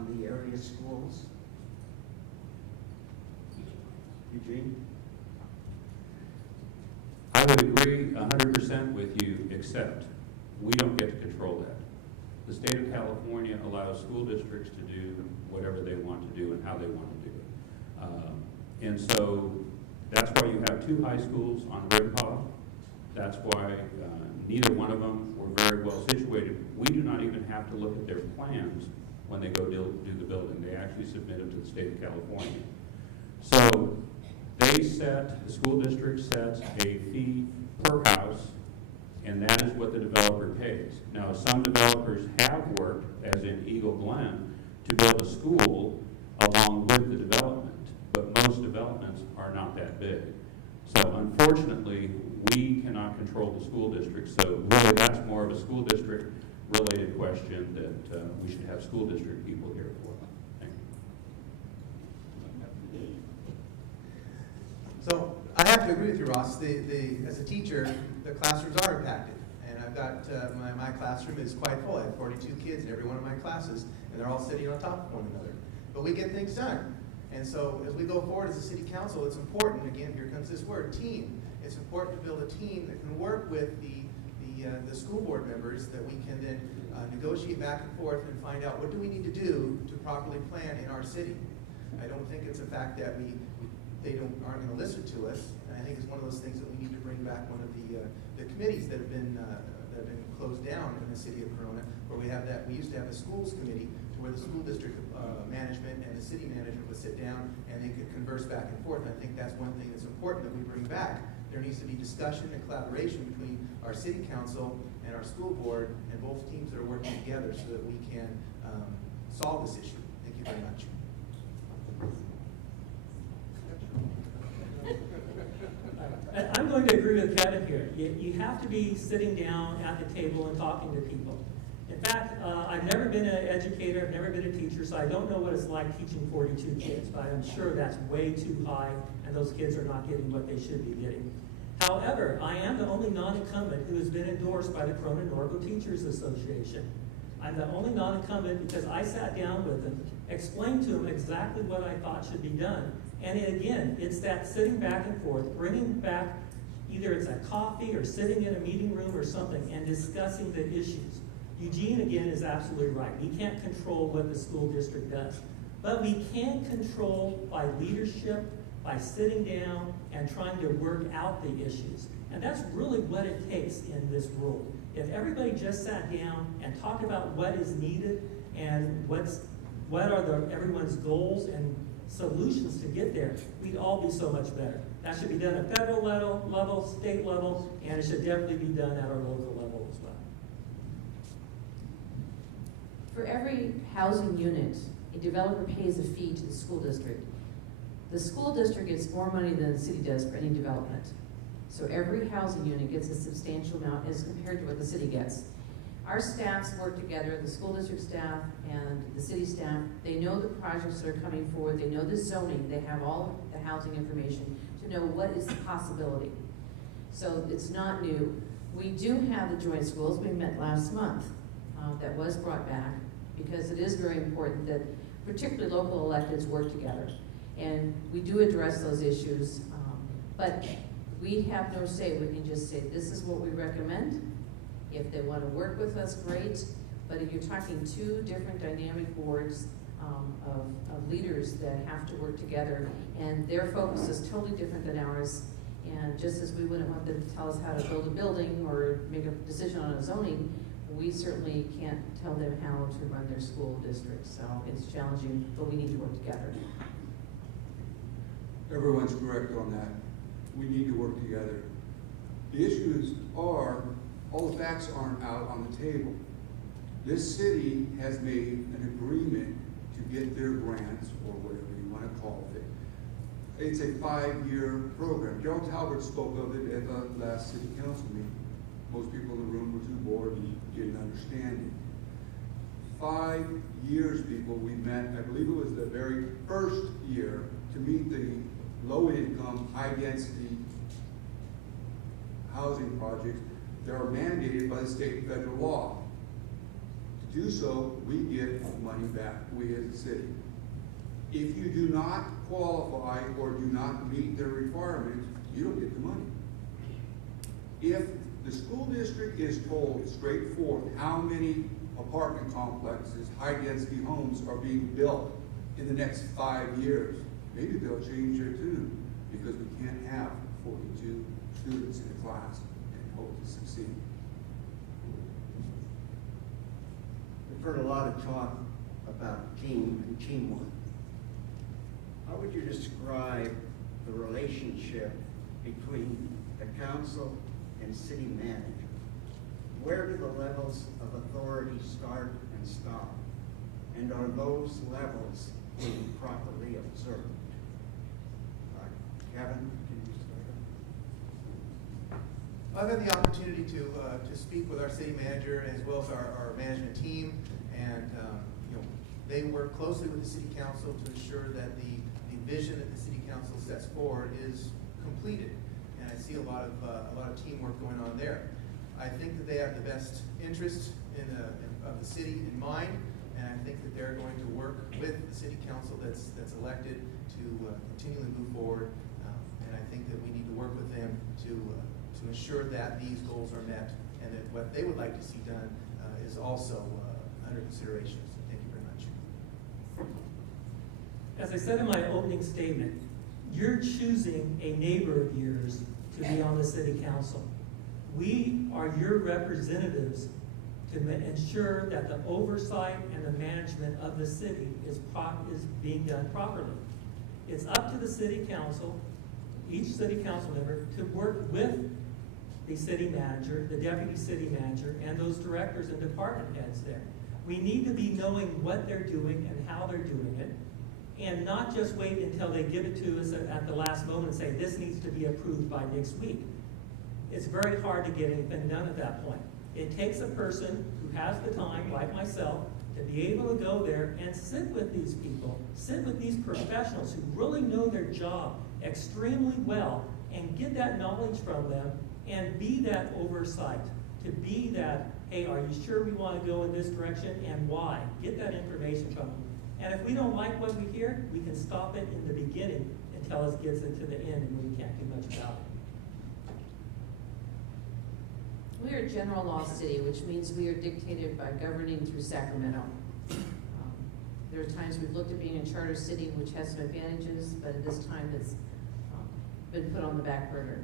the area schools? Eugene? I would agree 100% with you, except we don't get to control that. The state of California allows school districts to do whatever they want to do and how they want to do it. And so that's why you have two high schools on Rimpaw. That's why neither one of them were very well situated. We do not even have to look at their plans when they go do the building. They actually submit them to the state of California. So the school district sets a fee per house, and that is what the developer pays. Now, some developers have worked, as in Eagle Glen, to build a school along with the development, but most developments are not that big. So unfortunately, we cannot control the school district, so really that's more of a school district related question that we should have school district people here for. Thank you. So I have to agree with you, Ross. As a teacher, the classrooms are impacted. And I've got, my classroom is quite full. I have 42 kids in every one of my classes, and they're all sitting on top of one another. But we get things done. And so as we go forward as a city council, it's important, again, here comes this word, team. It's important to build a team that can work with the school board members, that we can then negotiate back and forth and find out what do we need to do to properly plan in our city. I don't think it's a fact that they aren't going to listen to us. And I think it's one of those things that we need to bring back, one of the committees that have been closed down in the city of Corona, where we used to have a schools committee where the school district management and the city manager would sit down and they could converse back and forth. And I think that's one thing that's important that we bring back, there needs to be discussion and collaboration between our city council and our school board, and both teams that are working together so that we can solve this issue. Thank you very much. I'm going to agree with Kevin here. You have to be sitting down at the table and talking to people. In fact, I've never been an educator, I've never been a teacher, so I don't know what it's like teaching 42 kids, but I'm sure that's way too high, and those kids are not getting what they should be getting. However, I am the only non-incumbent who has been endorsed by the Corona Norco Teachers Association. I'm the only non-incumbent because I sat down with them, explained to them exactly what I thought should be done. And again, it's that sitting back and forth, bringing back, either it's a coffee or sitting in a meeting room or something, and discussing the issues. Eugene, again, is absolutely right. We can't control what the school district does. But we can control by leadership, by sitting down and trying to work out the issues. And that's really what it takes in this role. If everybody just sat down and talked about what is needed and what are everyone's goals and solutions to get there, we'd all be so much better. That should be done at federal level, state level, and it should definitely be done at our local level as well. For every housing unit, a developer pays a fee to the school district. The school district gets more money than the city does for any development. So every housing unit gets a substantial amount as compared to what the city gets. Our staffs work together, the school district staff and the city staff. They know the projects that are coming forward. They know the zoning. They have all the housing information to know what is the possibility. So it's not new. We do have the joint schools. We met last month. That was brought back because it is very important that particularly local electeds work together. And we do address those issues, but we have no say. We can just say, this is what we recommend. If they want to work with us, great. But if you're talking two different dynamic boards of leaders that have to work together, and their focus is totally different than ours, and just as we wouldn't want them to tell us how to build a building or make a decision on a zoning, we certainly can't tell them how to run their school district. So it's challenging, but we need to work together. Everyone's correct on that. We need to work together. The issues are, all the facts aren't out on the table. This city has made an agreement to get their grants, or whatever you want to call it. It's a 5-year program. Gerald Talbot spoke of it at the last city council meeting. Most people in the room were too bored and didn't understand it. 5 years, people, we met, I believe it was the very first year, to meet the low-income, high-density housing projects that are mandated by the state and federal law. To do so, we get money back, we as a city. If you do not qualify or do not meet their requirements, you don't get the money. If the school district is told straightforward how many apartment complexes, high-density homes are being built in the next 5 years, maybe they'll change their tune, because we can't have 42 students in a class and hope to succeed. We've heard a lot of talk about team and teamwork. How would you describe the relationship between the council and city manager? Where do the levels of authority start and stop? And are those levels being properly observed? Kevin, can you start? I've had the opportunity to speak with our city manager as well as our management team, and they work closely with the city council to ensure that the vision that the city council sets forward is completed. And I see a lot of teamwork going on there. I think that they have the best interest of the city in mind, and I think that they're going to work with the city council that's elected to continually move forward. And I think that we need to work with them to ensure that these goals are met and that what they would like to see done is also under consideration. So thank you very much. As I said in my opening statement, you're choosing a neighbor of yours to be on the city council. We are your representatives to ensure that the oversight and the management of the city is being done properly. It's up to the city council. each city council member, to work with the city manager, the deputy city manager, and those directors and department heads there. We need to be knowing what they're doing and how they're doing it, and not just wait until they give it to us at the last moment and say, this needs to be approved by next week. It's very hard to get anything done at that point. It takes a person who has the time, like myself, to be able to go there and sit with these people, sit with these professionals who really know their job extremely well, and get that knowledge from them, and be that oversight, to be that, hey, are you sure we want to go in this direction, and why? Get that information from them. And if we don't like what we hear, we can stop it in the beginning until it gets into the end, and we can't do much about it. We are a general law city, which means we are dictated by governing through Sacramento. There are times we've looked at being a charter city, which has some advantages, but at this time it's been put on the back burner.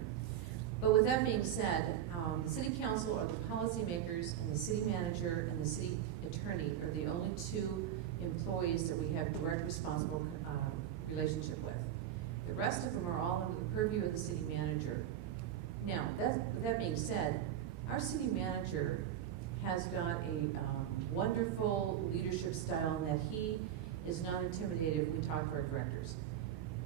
But with that being said, the city council are the policymakers, and the city manager and the city attorney are the only two employees that we have direct responsible relationship with. The rest of them are all under the purview of the city manager. Now, that being said, our city manager has got a wonderful leadership style in that he is not intimidated if we talk to our directors.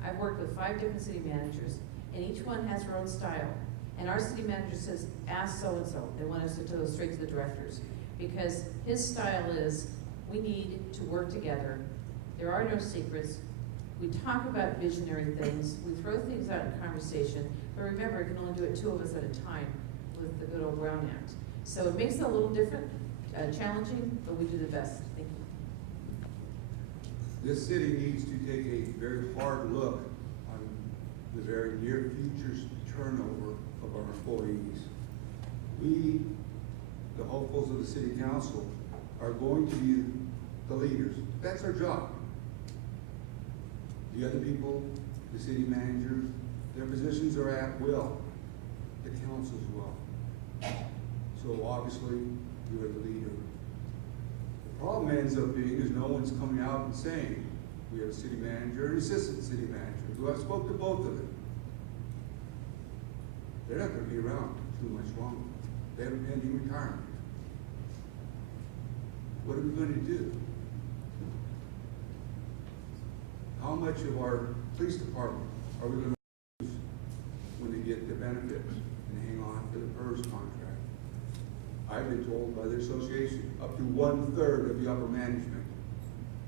I've worked with 5 different city managers, and each one has their own style. And our city manager says, ask so-and-so. They want us to go straight to the directors. Because his style is, we need to work together. There are no secrets. We talk about visionary things. We throw things out in conversation. But remember, we can only do it 2 of us at a time with the good old Brown Act. So it makes it a little different, challenging, but we do the best. Thank you. This city needs to take a very hard look on the very near future's turnover of our employees. We, the hopefuls of the city council, are going to be the leaders. That's our job. The other people, the city managers, their positions are at will. The council as well. So obviously, you are the leader. The problem ends up being is no one's coming out and saying, we have a city manager and assistant city manager who I've spoke to both of them. They're not going to be around too much longer. They have a pending retirement. What are we going to do? How much of our police department are we going to lose when they get the benefits and hang on to the PERS contract? I've been told by the association up to 1/3 of the upper management.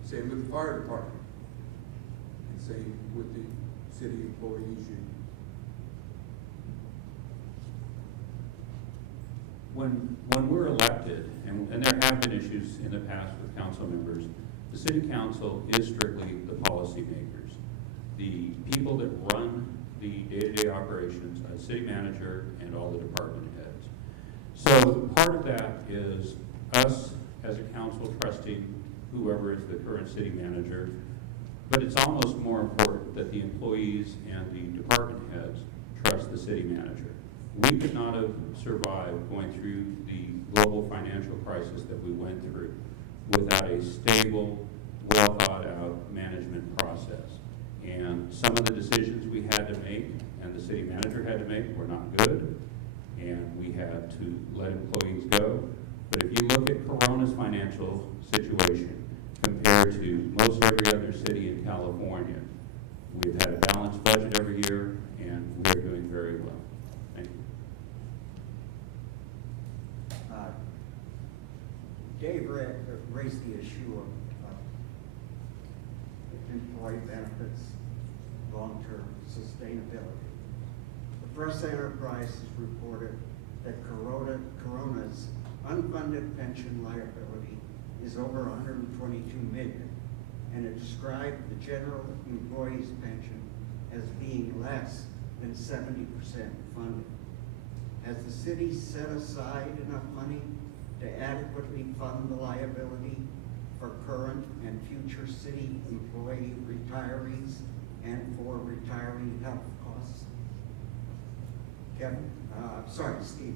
Same with the fire department. And same with the city employees union. When we're elected, and there have been issues in the past with council members, the city council is strictly the policymakers. The people that run the day-to-day operations are the city manager and all the department heads. So part of that is us as a council trusting whoever is the current city manager, but it's almost more important that the employees and the department heads trust the city manager. We could not have survived going through the global financial crisis that we went through without a stable, well thought out management process. And some of the decisions we had to make and the city manager had to make were not good, and we had to let employees go. But if you look at Corona's financial situation compared to most every other city in California, we've had a balanced budget every year, and we're doing very well. Thank you. Dave raised the issue of employee benefits, long-term sustainability. The Press Enterprise has reported that Corona's unfunded pension liability is over $122 million, and it described the general employee's pension as being less than 70% funded. Has the city set aside enough money to adequately fund the liability for current and future city employee retirees and for retiree health costs? Kevin? Steve.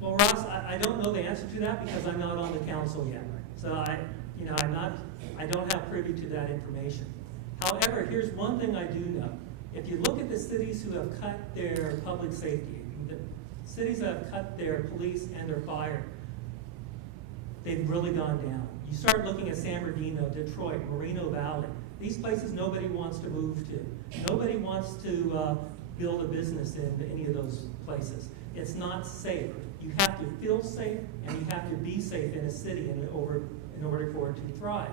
Well, Ross, I don't know the answer to that because I'm not on the council yet. So I don't have privy to that information. However, here's one thing I do know. If you look at the cities who have cut their public safety, the cities that have cut their police and their fire, they've really gone down. You start looking at San Bernardino, Detroit, Moreno Valley. These places nobody wants to move to. Nobody wants to build a business in any of those places. It's not safe. You have to feel safe and you have to be safe in a city in order for it to thrive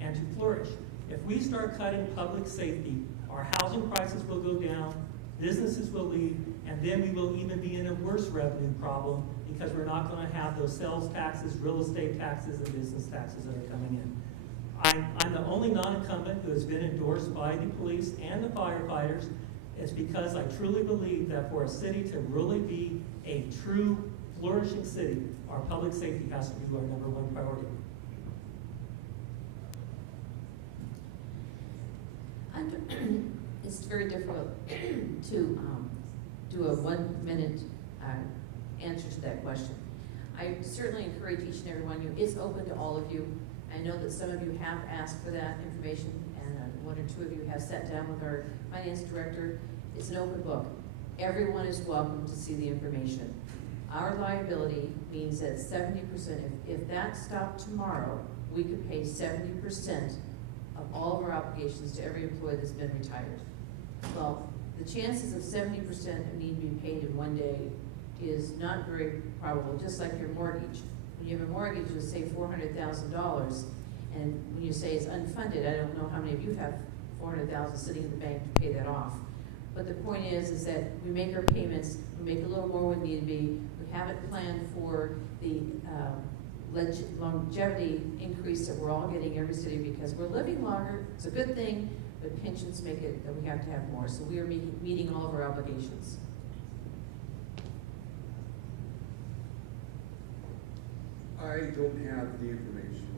and to flourish. If we start cutting public safety, our housing prices will go down, businesses will leave, and then we will even be in a worse revenue problem because we're not going to have those sales taxes, real estate taxes, and business taxes that are coming in. I'm the only non-incumbent who has been endorsed by the police and the firefighters. It's because I truly believe that for a city to really be a true flourishing city, our public safety has to be our #1 priority. It's very difficult to do a 1-minute answer to that question. I certainly encourage each and every one of you. It's open to all of you. I know that some of you have asked for that information, and 1 or 2 of you have sat down with our finance director. It's an open book. Everyone is welcome to see the information. Our liability means that 70%, if that stopped tomorrow, we could pay 70% of all of our obligations to every employee that's been retired. Well, the chances of 70% of need to be paid in 1 day is not very probable, just like your mortgage. When you have a mortgage of, say, $400,000, and when you say it's unfunded, I don't know how many of you have $400,000 sitting in the bank to pay that off. But the point is that we make our payments, we make a little more when need be. We have it planned for the longevity increase that we're all getting every city because we're living longer. It's a good thing, but pensions make it that we have to have more. So we are meeting all of our obligations. I don't have the information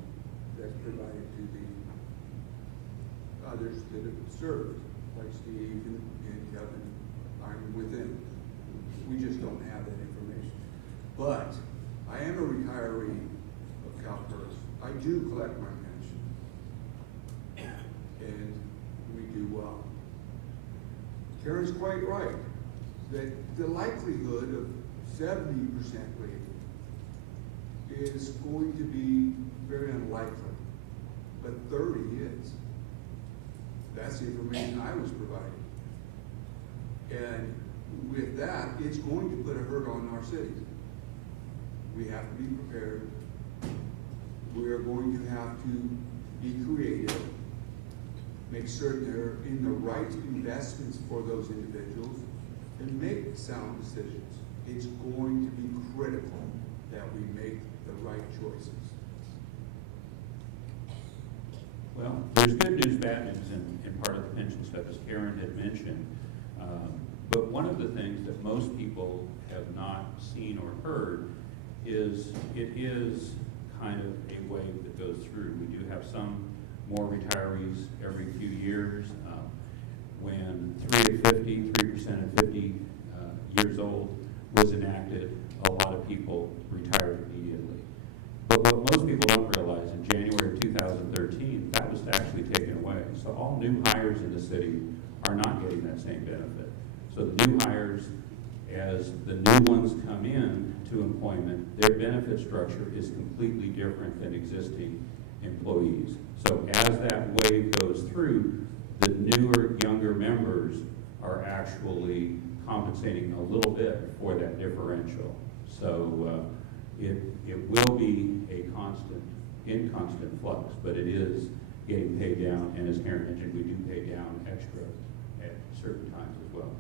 that's provided to the others that have served, like Steve and Kevin. I'm with them. We just don't have that information. But I am a retiree of CalPERS. I do collect my pension. And we do well. Karen's quite right that the likelihood of 70% leaving is going to be very unlikely, but 30 is. That's the information I was provided. And with that, it's going to put a hurt on our cities. We have to be prepared. We are going to have to be creative, make certain they're in the right investments for those individuals, and make sound decisions. It's going to be critical that we make the right choices. Well, there's good news, bad news in part of the pension stuff, as Karen had mentioned. But one of the things that most people have not seen or heard is it is kind of a wave that goes through. We do have some more retirees every few years. When 3 at 50, 3% at 50 years old was enacted, a lot of people retired immediately. But what most people don't realize, in January of 2013, that was actually taken away. So all new hires in the city are not getting that same benefit. So the new hires, as the new ones come in to employment, their benefit structure is completely different than existing employees. So as that wave goes through, the newer, younger members are actually compensating a little bit for that differential. So it will be a constant flux, but it is getting paid down. And as Karen mentioned, we do pay down extra at certain times as well.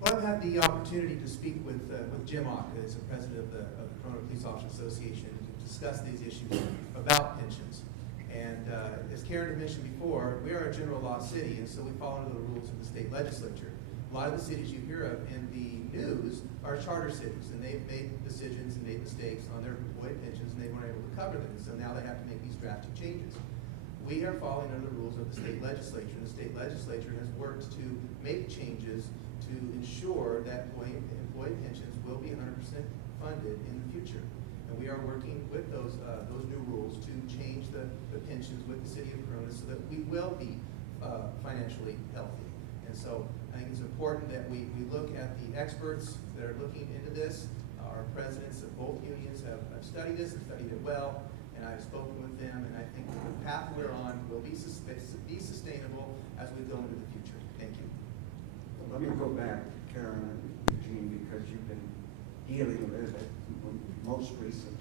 Well, I've had the opportunity to speak with Jim Ock, who is the president of the Corona Police Officers Association, to discuss these issues about pensions. And as Karen had mentioned before, we are a general law city, and so we follow the rules of the state legislature. A lot of the cities you hear of in the news are charter cities, and they've made decisions and made mistakes on their employee pensions, and they weren't able to cover them. So now they have to make these drastic changes. We are following under the rules of the state legislature. The state legislature has worked to make changes to ensure that employee pensions will be 100% funded in the future. And we are working with those new rules to change the pensions with the city of Corona so that we will be financially healthy. And so I think it's important that we look at the experts that are looking into this. Our presidents of both unions have studied this and studied it well, and I've spoken with them, and I think the path we're on will be sustainable as we go into the future. Thank you. Let me go back to Karen and Eugene, because you've been dealing with it most recently.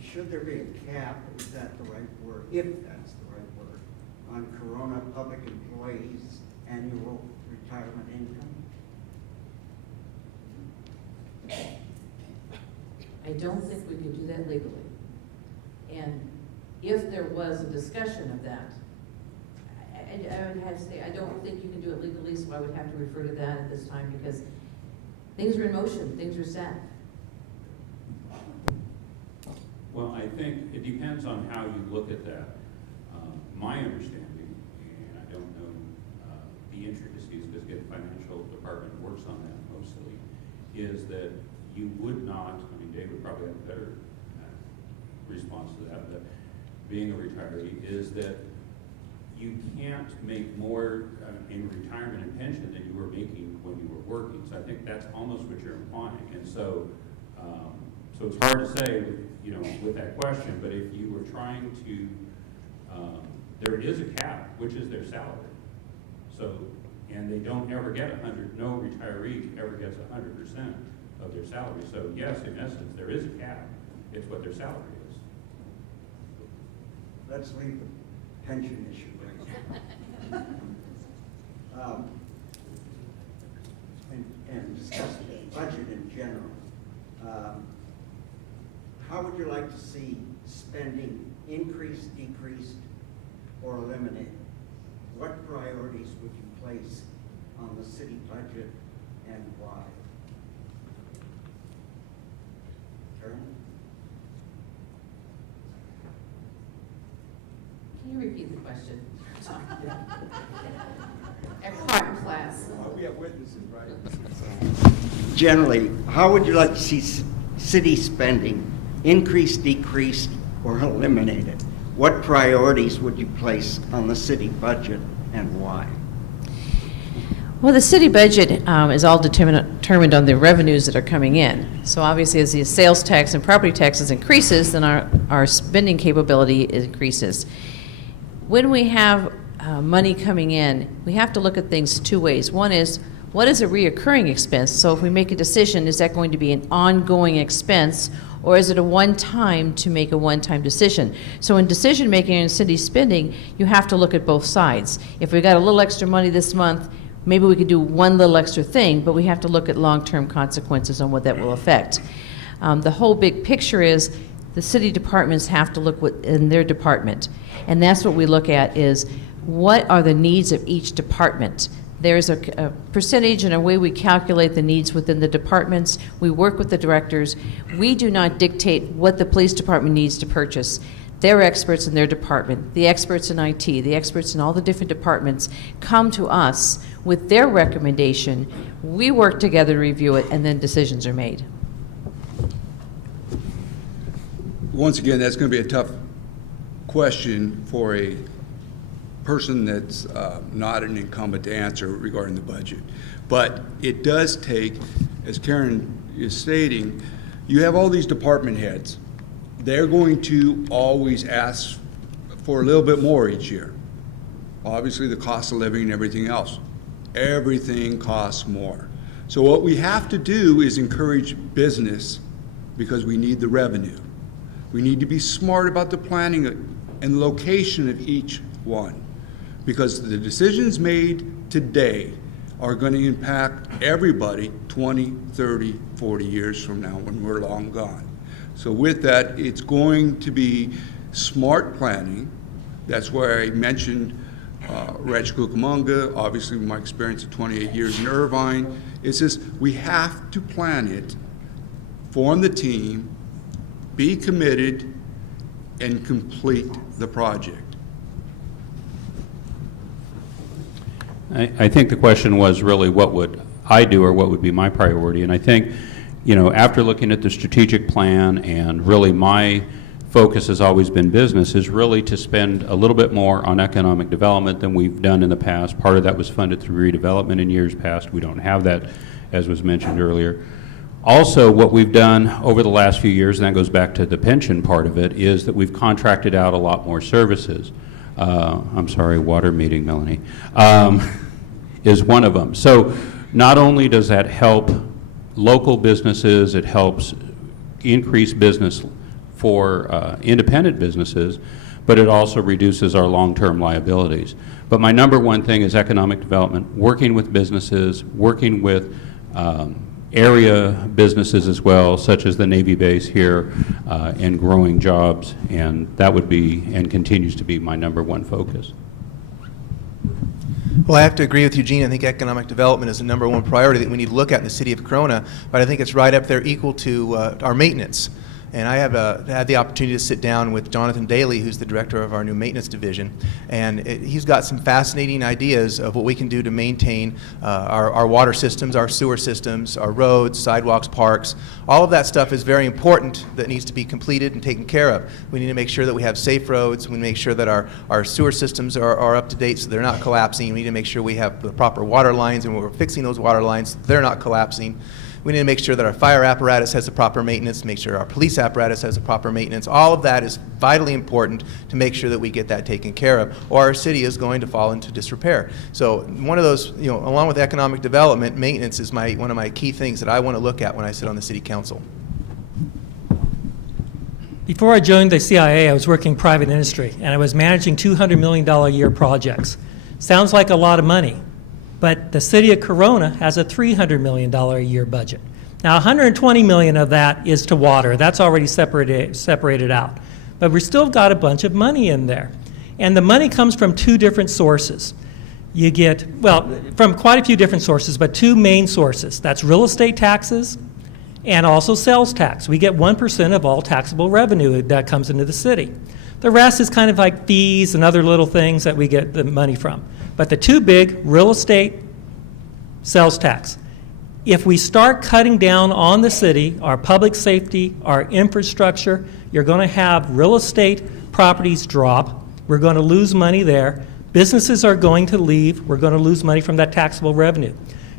Should there be a cap, is that the right word, if that's the right word, on Corona public employees' annual retirement income? I don't think we could do that legally. And if there was a discussion of that, I would have to say, I don't think you can do it legally, so I would have to refer to that at this time, because things are in motion, things are set. Well, I think it depends on how you look at that. My understanding, and I don't know the intricacies because the financial department works on that mostly, is that you would not, I mean, Dave would probably have a better response to that, but being a retiree, is that you can't make more in retirement and pension than you were making when you were working. So I think that's almost what you're implying. And so, so it's hard to say, with that question. But if you were trying to, there is a cap, which is their salary. So, and they don't ever get 100. No retiree ever gets 100% of their salary. So yes, in essence, there is a cap. It's what their salary is. Let's leave the pension issue right now. And discuss the budget in general. How would you like to see spending increased, decreased, or eliminated? What priorities would you place on the city budget and why? Karen? Can you repeat the question? Caught in class. We have witnesses, right? Generally, how would you like to see city spending increased, decreased, or eliminated? What priorities would you place on the city budget and why? Well, the city budget is all determined on the revenues that are coming in. So obviously, as the sales tax and property taxes increases, then our spending capability increases. When we have money coming in, we have to look at things two ways. One is, what is a reoccurring expense? So if we make a decision, is that going to be an ongoing expense, or is it a one-time to make a one-time decision? So in decision-making and city spending, you have to look at both sides. If we got a little extra money this month, maybe we could do one little extra thing, but we have to look at long-term consequences on what that will affect. The whole big picture is the city departments have to look in their department. And that's what we look at is, what are the needs of each department? There's a percentage and a way we calculate the needs within the departments. We work with the directors. We do not dictate what the police department needs to purchase. They're experts in their department. The experts in IT, the experts in all the different departments come to us with their recommendation. We work together to review it, and then decisions are made. Once again, that's going to be a tough question for a person that's not an incumbent to answer regarding the budget. But it does take, as Karen is stating, you have all these department heads. They're going to always ask for a little bit more each year. Obviously, the cost of living and everything else. Everything costs more. So what we have to do is encourage business because we need the revenue. We need to be smart about the planning and location of each one, because the decisions made today are going to impact everybody 20, 30, 40 years from now when we're long gone. So with that, it's going to be smart planning. That's why I mentioned Rancho Cucamonga, obviously my experience of 28 years in Irvine. It's just, we have to plan it, form the team, be committed, and complete the project. I think the question was really, what would I do, or what would be my priority? And I think after looking at the strategic plan, and really my focus has always been business, is really to spend a little bit more on economic development than we've done in the past. Part of that was funded through redevelopment in years past. We don't have that, as was mentioned earlier. Also, what we've done over the last few years, and that goes back to the pension part of it, is that we've contracted out a lot more services. I'm sorry, water meeting, Melanie, is one of them. So not only does that help local businesses, it helps increase business for independent businesses, but it also reduces our long-term liabilities. But my number one thing is economic development, working with businesses, working with area businesses as well, such as the Navy base here, and growing jobs, and that would be and continues to be my number one focus. Well, I have to agree with Eugene. I think economic development is the number one priority that we need to look at in the city of Corona, but I think it's right up there equal to our maintenance. And I have had the opportunity to sit down with Jonathan Daly, who's the director of our new maintenance division, and he's got some fascinating ideas of what we can do to maintain our water systems, our sewer systems, our roads, sidewalks, parks. All of that stuff is very important that needs to be completed and taken care of. We need to make sure that we have safe roads. We need to make sure that our sewer systems are up to date so they're not collapsing. We need to make sure we have the proper water lines, and when we're fixing those water lines, they're not collapsing. We need to make sure that our fire apparatus has the proper maintenance, make sure our police apparatus has the proper maintenance. All of that is vitally important to make sure that we get that taken care of, or our city is going to fall into disrepair. So one of those, along with economic development, maintenance is one of my key things that I want to look at when I sit on the city council. Before I joined the CIA, I was working private industry, and I was managing $200 million a year projects. Sounds like a lot of money. But the city of Corona has a $300 million a year budget. Now, $120 million of that is to water. That's already separated out. But we've still got a bunch of money in there. And the money comes from two different sources. You get, from quite a few different sources, but two main sources. That's real estate taxes and also sales tax. We get 1% of all taxable revenue that comes into the city. The rest is kind of like fees and other little things that we get the money from. But the two big, real estate, sales tax. If we start cutting down on the city, our public safety, our infrastructure, you're going to have real estate properties drop. We're going to lose money there. Businesses are going to leave. We're going to lose money from that taxable revenue.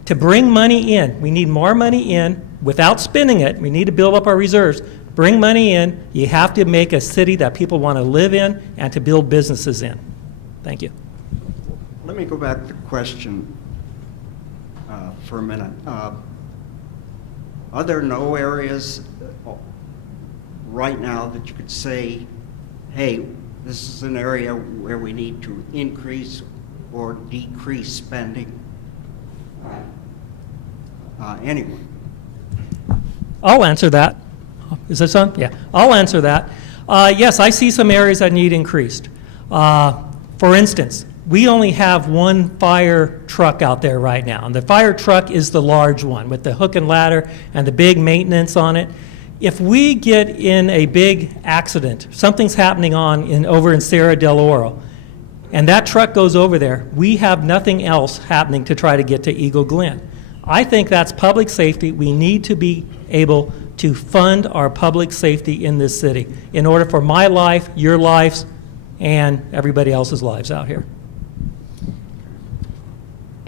To bring money in, we need more money in without spending it. We need to build up our reserves. Bring money in. You have to make a city that people want to live in and to build businesses in. Thank you. Let me go back to the question for a minute. Are there no areas right now that you could say, hey, this is an area where we need to increase or decrease spending? Anyone? I'll answer that. Is this on? Yeah, I'll answer that. Yes, I see some areas that need increased. For instance, we only have one fire truck out there right now, and the fire truck is the large one with the hook and ladder and the big maintenance on it. If we get in a big accident, something's happening over in Serra del Oro, and that truck goes over there, we have nothing else happening to try to get to Eagle Glen. I think that's public safety. We need to be able to fund our public safety in this city in order for my life, your lives, and everybody else's lives out here.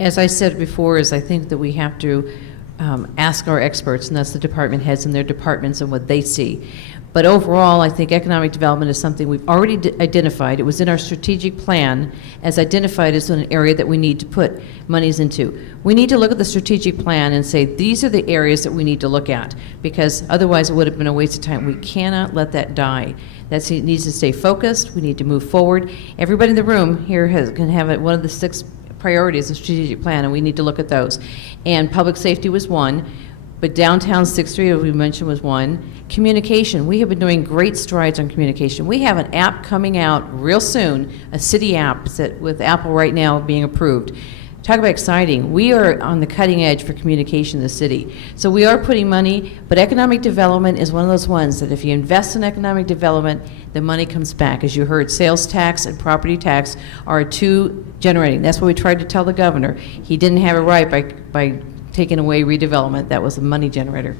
As I said before, I think that we have to ask our experts, and that's the department heads and their departments and what they see. But overall, I think economic development is something we've already identified. It was in our strategic plan as identified as an area that we need to put monies into. We need to look at the strategic plan and say, these are the areas that we need to look at, because otherwise it would have been a waste of time. We cannot let that die. That needs to stay focused. We need to move forward. Everybody in the room here can have one of the 6 priorities of the strategic plan, and we need to look at those. And public safety was one, but downtown 6th Street, as we mentioned, was one. Communication, we have been doing great strides on communication. We have an app coming out real soon, a city app with Apple right now being approved. Talk about exciting. We are on the cutting edge for communication in the city. So we are putting money, but economic development is one of those ones that if you invest in economic development, the money comes back. As you heard, sales tax and property tax are 2 generating. That's what we tried to tell the governor. He didn't have it right by taking away redevelopment. That was a money generator.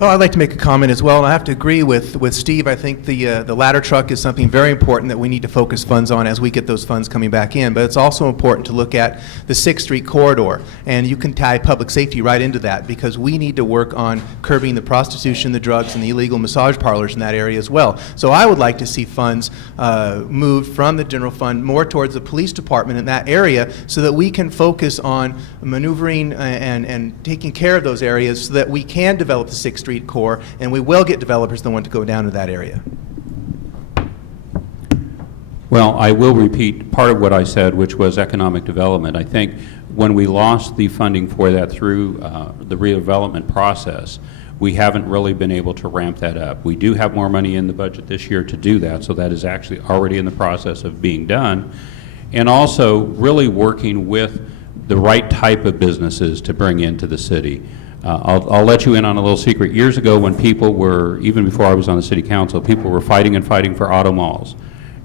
Well, I'd like to make a comment as well, and I have to agree with Steve. I think the ladder truck is something very important that we need to focus funds on as we get those funds coming back in. But it's also important to look at the 6th Street corridor, and you can tie public safety right into that, because we need to work on curbing the prostitution, the drugs, and the illegal massage parlors in that area as well. So I would like to see funds moved from the general fund more towards the police department in that area, so that we can focus on maneuvering and taking care of those areas, so that we can develop the 6th Street core, and we will get developers that want to go down to that area. Well, I will repeat part of what I said, which was economic development. I think when we lost the funding for that through the redevelopment process, we haven't really been able to ramp that up. We do have more money in the budget this year to do that, so that is actually already in the process of being done. And also really working with the right type of businesses to bring into the city. I'll let you in on a little secret. Years ago, when people were, even before I was on the city council, people were fighting and fighting for auto malls,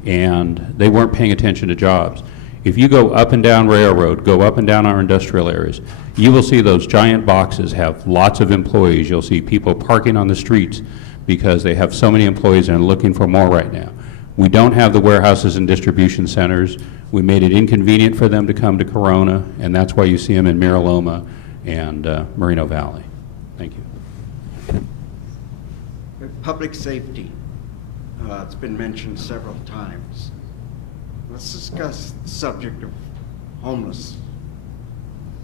and they weren't paying attention to jobs. If you go up and down Railroad, go up and down our industrial areas, you will see those giant boxes have lots of employees. You'll see people parking on the streets because they have so many employees and are looking for more right now. We don't have the warehouses and distribution centers. We made it inconvenient for them to come to Corona, and that's why you see them in Mira Loma and Moreno Valley. Thank you. Public safety. It's been mentioned several times. Let's discuss the subject of homelessness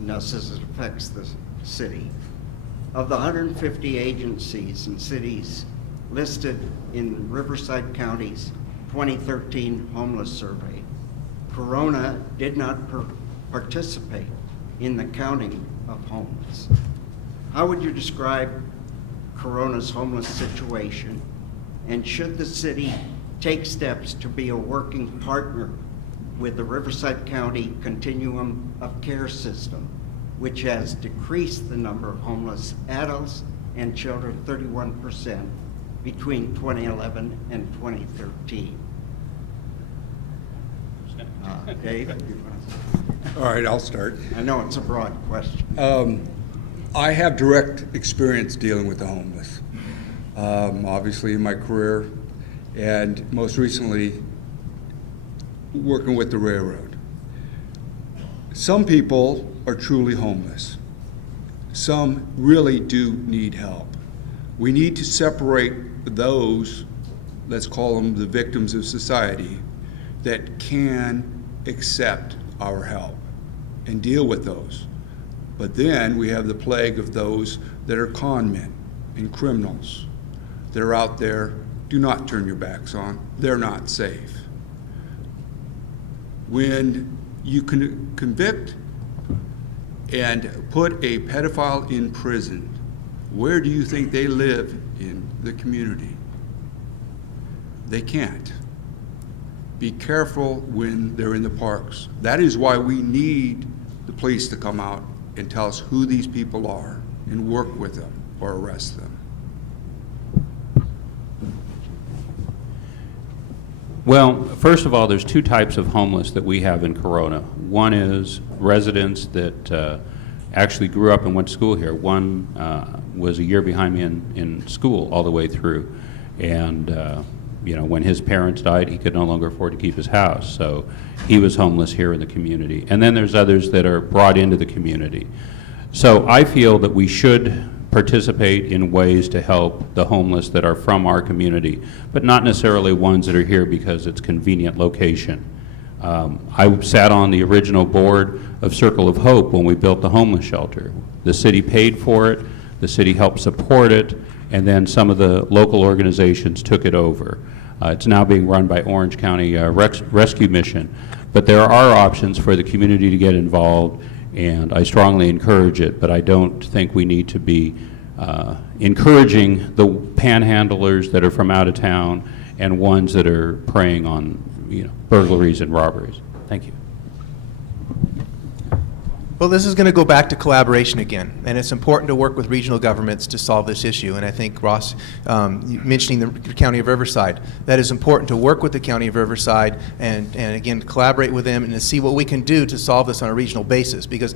as it affects the city. Of the 150 agencies and cities listed in Riverside County's 2013 homeless survey, Corona did not participate in the counting of homeless. How would you describe Corona's homeless situation, and should the city take steps to be a working partner with the Riverside County Continuum of Care system, which has decreased the number of homeless adults and children 31% between 2011 and 2013? Dave? All right, I'll start. I know it's a broad question. I have direct experience dealing with the homeless, obviously in my career, and most recently working with the railroad. Some people are truly homeless. Some really do need help. We need to separate those, let's call them the victims of society, that can accept our help and deal with those. But then we have the plague of those that are con men and criminals. They're out there. Do not turn your backs on. They're not safe. When you can convict and put a pedophile in prison, where do you think they live in the community? They can't. Be careful when they're in the parks. That is why we need the police to come out and tell us who these people are and work with them or arrest them. Well, first of all, there's two types of homeless that we have in Corona. One is residents that actually grew up and went to school here. One was a year behind me in school all the way through. And you know, when his parents died, he could no longer afford to keep his house. So he was homeless here in the community. And then there's others that are brought into the community. So I feel that we should participate in ways to help the homeless that are from our community, but not necessarily ones that are here because it's convenient location. I sat on the original board of Circle of Hope when we built the homeless shelter. The city paid for it, the city helped support it, and then some of the local organizations took it over. It's now being run by Orange County Rescue Mission. But there are options for the community to get involved, and I strongly encourage it, but I don't think we need to be encouraging the panhandlers that are from out of town and ones that are preying on, you know, burglaries and robberies. Thank you. Well, this is going to go back to collaboration again, and it's important to work with regional governments to solve this issue. And I think, Ross, mentioning the County of Riverside, that is important to work with the County of Riverside and again, collaborate with them and to see what we can do to solve this on a regional basis. Because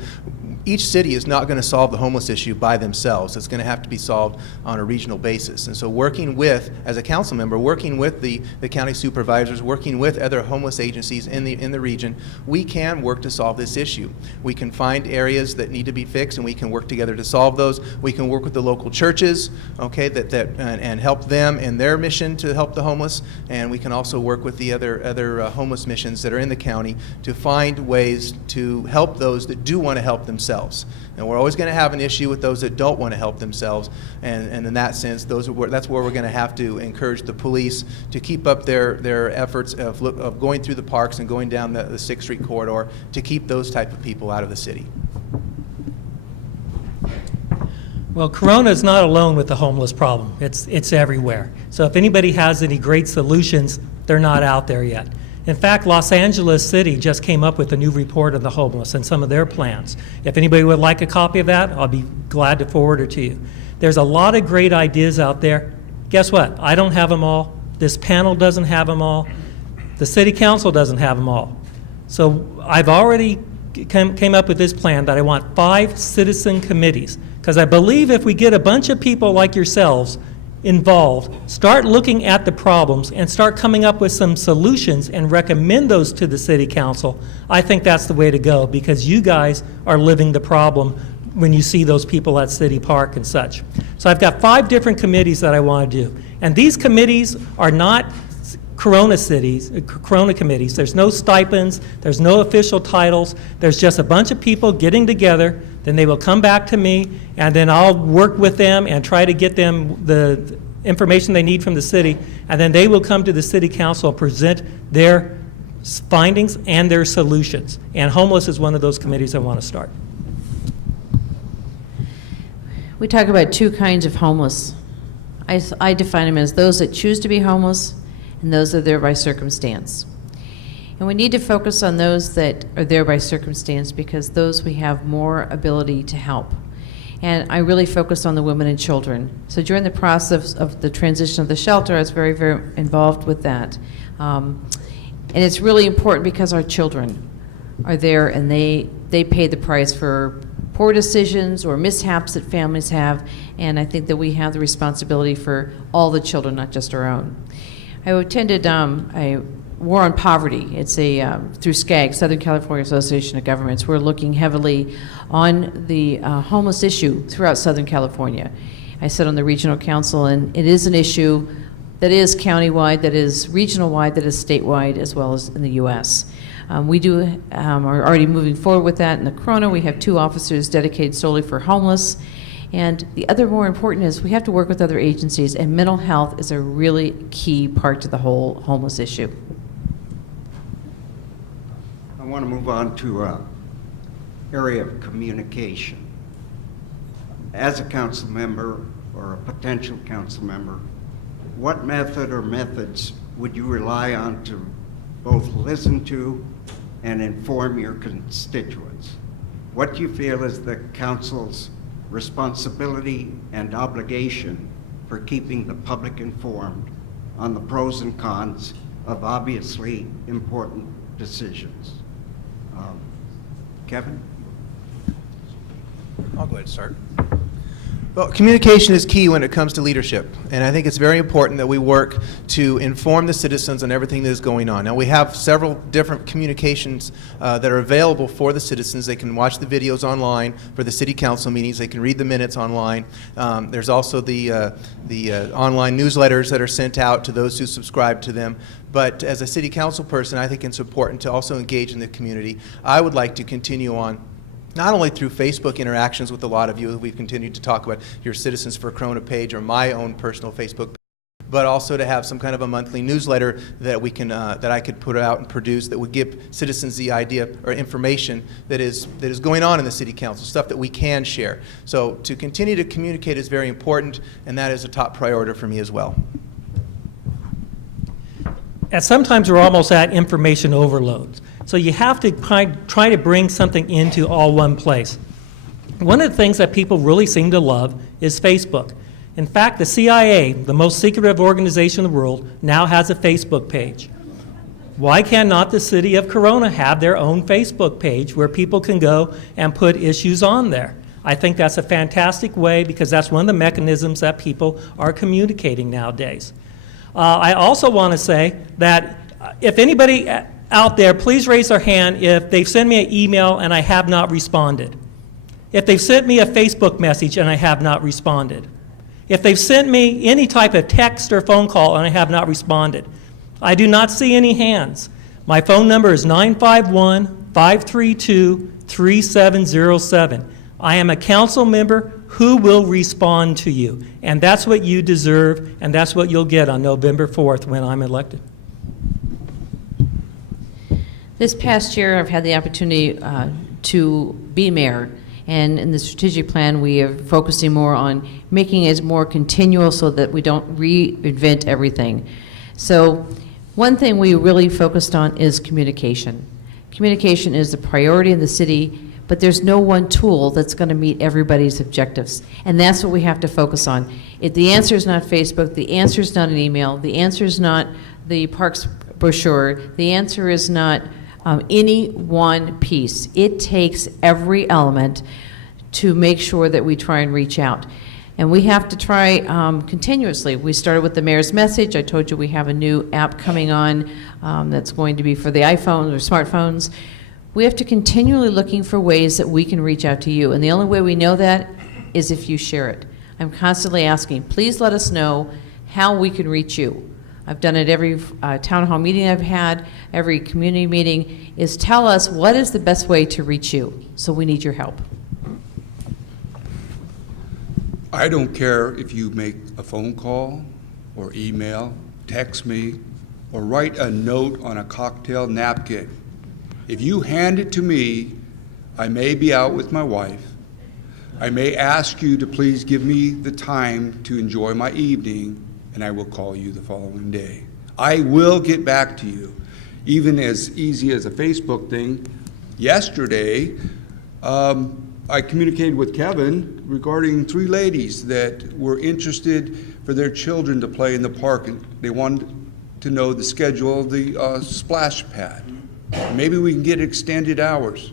each city is not going to solve the homeless issue by themselves. It's going to have to be solved on a regional basis. And so working with, as a council member, working with the county supervisors, working with other homeless agencies in the region, we can work to solve this issue. We can find areas that need to be fixed, and we can work together to solve those. We can work with the local churches, okay, and help them in their mission to help the homeless, and we can also work with the other homeless missions that are in the county to find ways to help those that do want to help themselves. And we're always going to have an issue with those that don't want to help themselves, and in that sense, that's where we're going to have to encourage the police to keep up their efforts of going through the parks and going down the 6th Street corridor to keep those type of people out of the city. Well, Corona is not alone with the homeless problem. It's everywhere. So if anybody has any great solutions, they're not out there yet. In fact, Los Angeles City just came up with a new report on the homeless and some of their plans. If anybody would like a copy of that, I'll be glad to forward it to you. There's a lot of great ideas out there. Guess what? I don't have them all. This panel doesn't have them all. The city council doesn't have them all. So I've already came up with this plan that I want 5 citizen committees, because I believe if we get a bunch of people like yourselves involved, start looking at the problems and start coming up with some solutions and recommend those to the city council, I think that's the way to go, because you guys are living the problem when you see those people at City Park and such. So I've got 5 different committees that I want to do. And these committees are not Corona committees. There's no stipends, there's no official titles, there's just a bunch of people getting together. Then they will come back to me, and then I'll work with them and try to get them the information they need from the city, and then they will come to the city council and present their findings and their solutions. And homeless is one of those committees I want to start. We talk about 2 kinds of homeless. I define them as those that choose to be homeless and those that are there by circumstance. And we need to focus on those that are there by circumstance, because those we have more ability to help. And I really focus on the women and children. So during the process of the transition of the shelter, I was very, very involved with that. And it's really important because our children are there, and they pay the price for poor decisions or mishaps that families have, and I think that we have the responsibility for all the children, not just our own. I attended a War on Poverty. It's through SCAG, Southern California Association of Governments. We're looking heavily on the homeless issue throughout Southern California. I sit on the regional council, and it is an issue that is countywide, that is regional-wide, that is statewide, as well as in the U.S. We are already moving forward with that in the Corona. We have 2 officers dedicated solely for homeless. And the other more important is we have to work with other agencies, and mental health is a really key part to the whole homeless issue. I want to move on to area of communication. As a council member or a potential council member, what method or methods would you rely on to both listen to and inform your constituents? What do you feel is the council's responsibility and obligation for keeping the public informed on the pros and cons of obviously important decisions? Kevin? I'll go ahead and start. Well, communication is key when it comes to leadership, and I think it's very important that we work to inform the citizens on everything that is going on. Now, we have several different communications that are available for the citizens. They can watch the videos online for the city council meetings. They can read the minutes online. There's also the online newsletters that are sent out to those who subscribe to them. But as a city council person, I think it's important to also engage in the community. I would like to continue on not only through Facebook interactions with a lot of you, we've continued to talk about your Citizens for Corona page or my own personal Facebook page, but also to have some kind of a monthly newsletter that we can that I could put out and produce that would give citizens the idea or information that is going on in the city council, stuff that we can share. So to continue to communicate is very important, and that is a top priority for me as well. And sometimes we're almost at information overload. So you have to try to bring something into all one place. One of the things that people really seem to love is Facebook. In fact, the CIA, the most secretive organization in the world, now has a Facebook page. Why cannot the city of Corona have their own Facebook page where people can go and put issues on there? I think that's a fantastic way because that's one of the mechanisms that people are communicating nowadays. I also want to say that if anybody out there, please raise their hand if they've sent me an email and I have not responded. If they've sent me a Facebook message and I have not responded. If they've sent me any type of text or phone call and I have not responded. I do not see any hands. My phone number is 951-532-3707. I am a council member who will respond to you. And that's what you deserve, and that's what you'll get on November 4th when I'm elected. This past year, I've had the opportunity to be mayor. And in the strategic plan, we are focusing more on making it more continual so that we don't reinvent everything. So one thing we really focused on is communication. Communication is a priority in the city, but there's no one tool that's going to meet everybody's objectives. And that's what we have to focus on. If the answer is not Facebook, the answer is not an email, the answer is not the parks brochure, the answer is not any one piece. It takes every element to make sure that we try and reach out. And we have to try continuously. We started with the mayor's message. I told you we have a new app coming on that's going to be for the iPhones or smartphones. We have to continually looking for ways that we can reach out to you. And the only way we know that is if you share it. I'm constantly asking, please let us know how we can reach you. I've done it every town hall meeting I've had, every community meeting, is tell us what is the best way to reach you. So we need your help. I don't care if you make a phone call or email, text me, or write a note on a cocktail napkin. If you hand it to me, I may be out with my wife. I may ask you to please give me the time to enjoy my evening, and I will call you the following day. I will get back to you, even as easy as a Facebook thing. Yesterday, I communicated with Kevin regarding 3 ladies that were interested for their children to play in the park, and they wanted to know the schedule of the splash pad. Maybe we can get extended hours.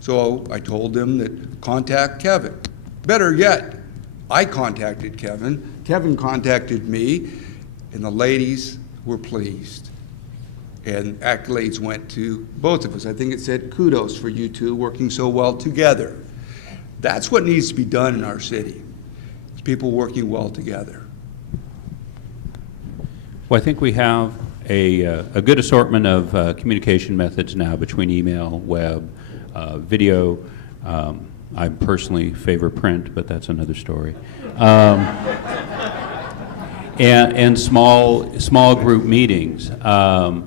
So I told them that contact Kevin. Better yet, I contacted Kevin. Kevin contacted me, and the ladies were pleased. And accolades went to both of us. I think it said kudos for you two working so well together. That's what needs to be done in our city. It's people working well together. Well, I think we have a good assortment of communication methods now between email, web, video. I personally favor print, but that's another story. And small group meetings. But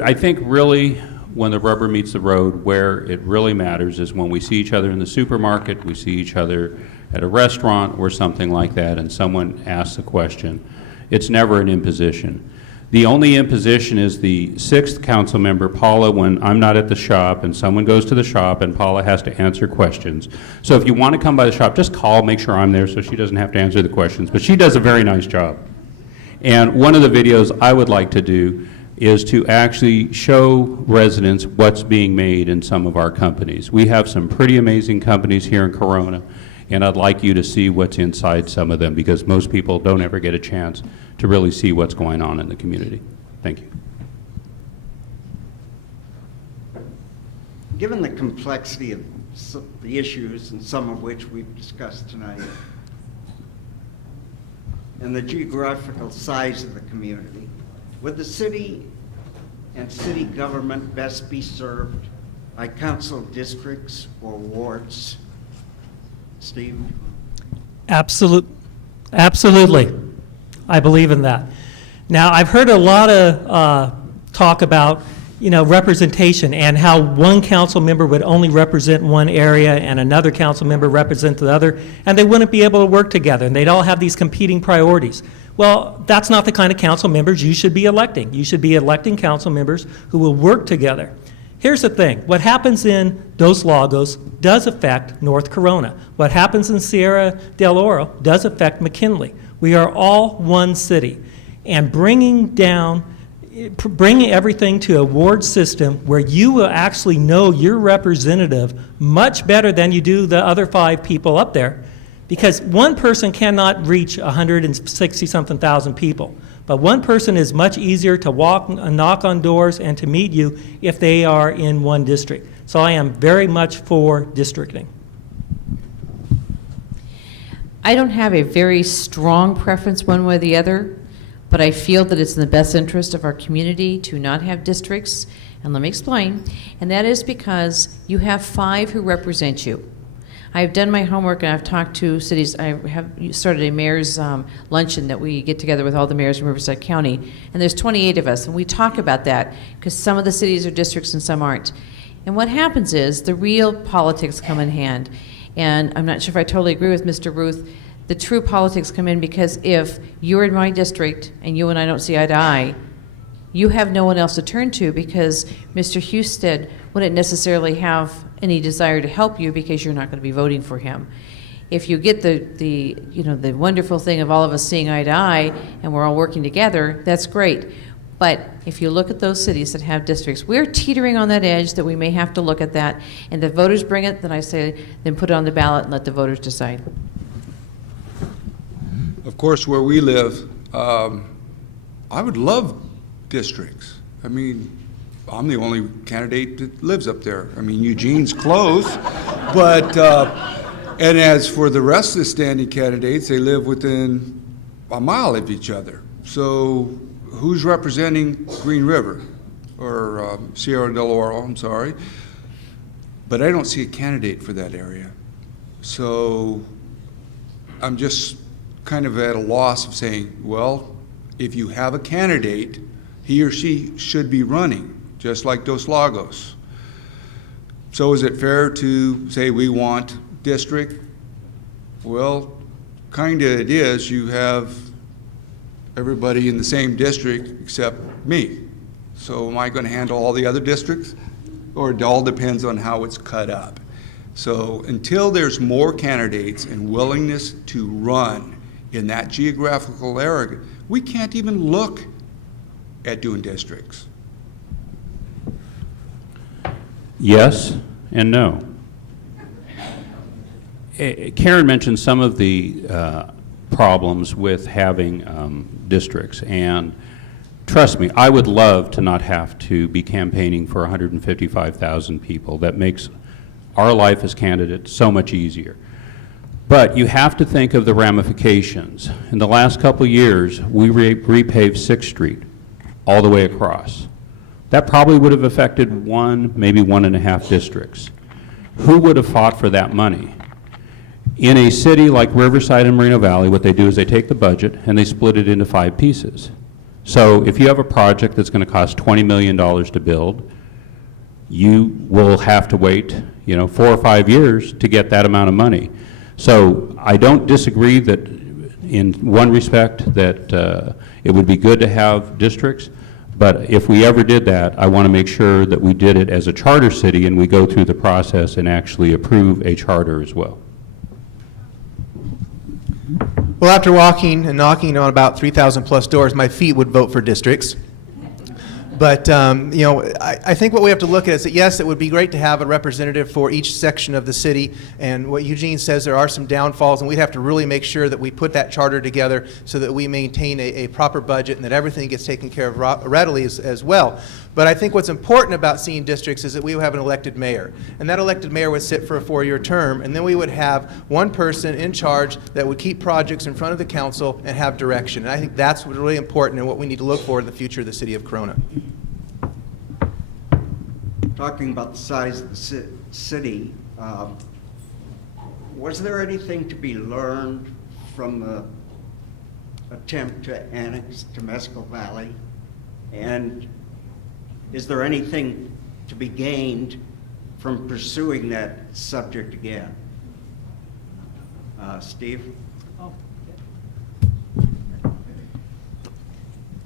I think really when the rubber meets the road, where it really matters is when we see each other in the supermarket, we see each other at a restaurant or something like that, and someone asks a question. It's never an imposition. The only imposition is the 6th council member, Paula, when I'm not at the shop and someone goes to the shop and Paula has to answer questions. So if you want to come by the shop, just call, make sure I'm there so she doesn't have to answer the questions. But she does a very nice job. And one of the videos I would like to do is to actually show residents what's being made in some of our companies. We have some pretty amazing companies here in Corona, and I'd like you to see what's inside some of them because most people don't ever get a chance to really see what's going on in the community. Thank you. Given the complexity of the issues, and some of which we've discussed tonight, and the geographical size of the community, would the city and city government best be served by council districts or wards? Steve? Absolutely. I believe in that. Now, I've heard a lot of talk about, representation and how one council member would only represent one area and another council member represent the other, and they wouldn't be able to work together, and they'd all have these competing priorities. Well, that's not the kind of council members you should be electing. You should be electing council members who will work together. Here's the thing. What happens in Dos Lagos does affect North Corona. What happens in Sierra del Oro does affect McKinley. We are all one city. And bringing down bringing everything to a ward system where you will actually know your representative much better than you do the other 5 people up there. Because one person cannot reach 160-something thousand people. But one person is much easier to walk and knock on doors and to meet you if they are in one district. So I am very much for districting. I don't have a very strong preference one way or the other, but I feel that it's in the best interest of our community to not have districts, and let me explain. And that is because you have 5 who represent you. I've done my homework and I've talked to cities. I have started a mayor's luncheon that we get together with all the mayors from Riverside County, and there's 28 of us, and we talk about that because some of the cities are districts and some aren't. And what happens is the real politics come in hand. And I'm not sure if I totally agree with Mr. Ruth. The true politics come in because if you're in my district and you and I don't see eye to eye, you have no one else to turn to because Mr. Husted wouldn't necessarily have any desire to help you because you're not going to be voting for him. If you get the wonderful thing of all of us seeing eye to eye and we're all working together, that's great. But if you look at those cities that have districts, we're teetering on that edge that we may have to look at that. And the voters bring it, then I say, then put it on the ballot and let the voters decide. Of course, where we live, I would love districts. I mean, I'm the only candidate that lives up there. I mean, Eugene's close, but, and as for the rest of the standing candidates, they live within a mile of each other. So who's representing Green River or Sierra del Oro, I'm sorry. But I don't see a candidate for that area. So I'm just kind of at a loss of saying, well, if you have a candidate, he or she should be running, just like Dos Lagos. So is it fair to say we want district? Well, kind of it is. You have everybody in the same district except me. So am I going to handle all the other districts? Or it all depends on how it's cut up. So until there's more candidates and willingness to run in that geographical area, we can't even look at doing districts. Yes and no. Karen mentioned some of the problems with having districts, and trust me, I would love to not have to be campaigning for 155,000 people. That makes our life as candidates so much easier. But you have to think of the ramifications. In the last couple of years, we repaved 6th Street all the way across. That probably would have affected 1, maybe 1.5 districts. Who would have fought for that money? In a city like Riverside and Moreno Valley, what they do is they take the budget and they split it into 5 pieces. So if you have a project that's going to cost $20 million to build, you will have to wait, 4 or 5 years to get that amount of money. So I don't disagree that in one respect that it would be good to have districts, but if we ever did that, I want to make sure that we did it as a charter city and we go through the process and actually approve a charter as well. Well, after walking and knocking on about 3,000 plus doors, my feet would vote for districts. But, I think what we have to look at is that, yes, it would be great to have a representative for each section of the city. And what Eugene says, there are some downfalls, and we'd have to really make sure that we put that charter together so that we maintain a proper budget and that everything gets taken care of readily as well. But I think what's important about seeing districts is that we would have an elected mayor. And that elected mayor would sit for a 4-year term, and then we would have one person in charge that would keep projects in front of the council and have direction. And I think that's really important and what we need to look for in the future of the city of Corona. Talking about the size of the city, was there anything to be learned from the attempt to annex Temescal Valley? And is there anything to be gained from pursuing that subject again? Steve?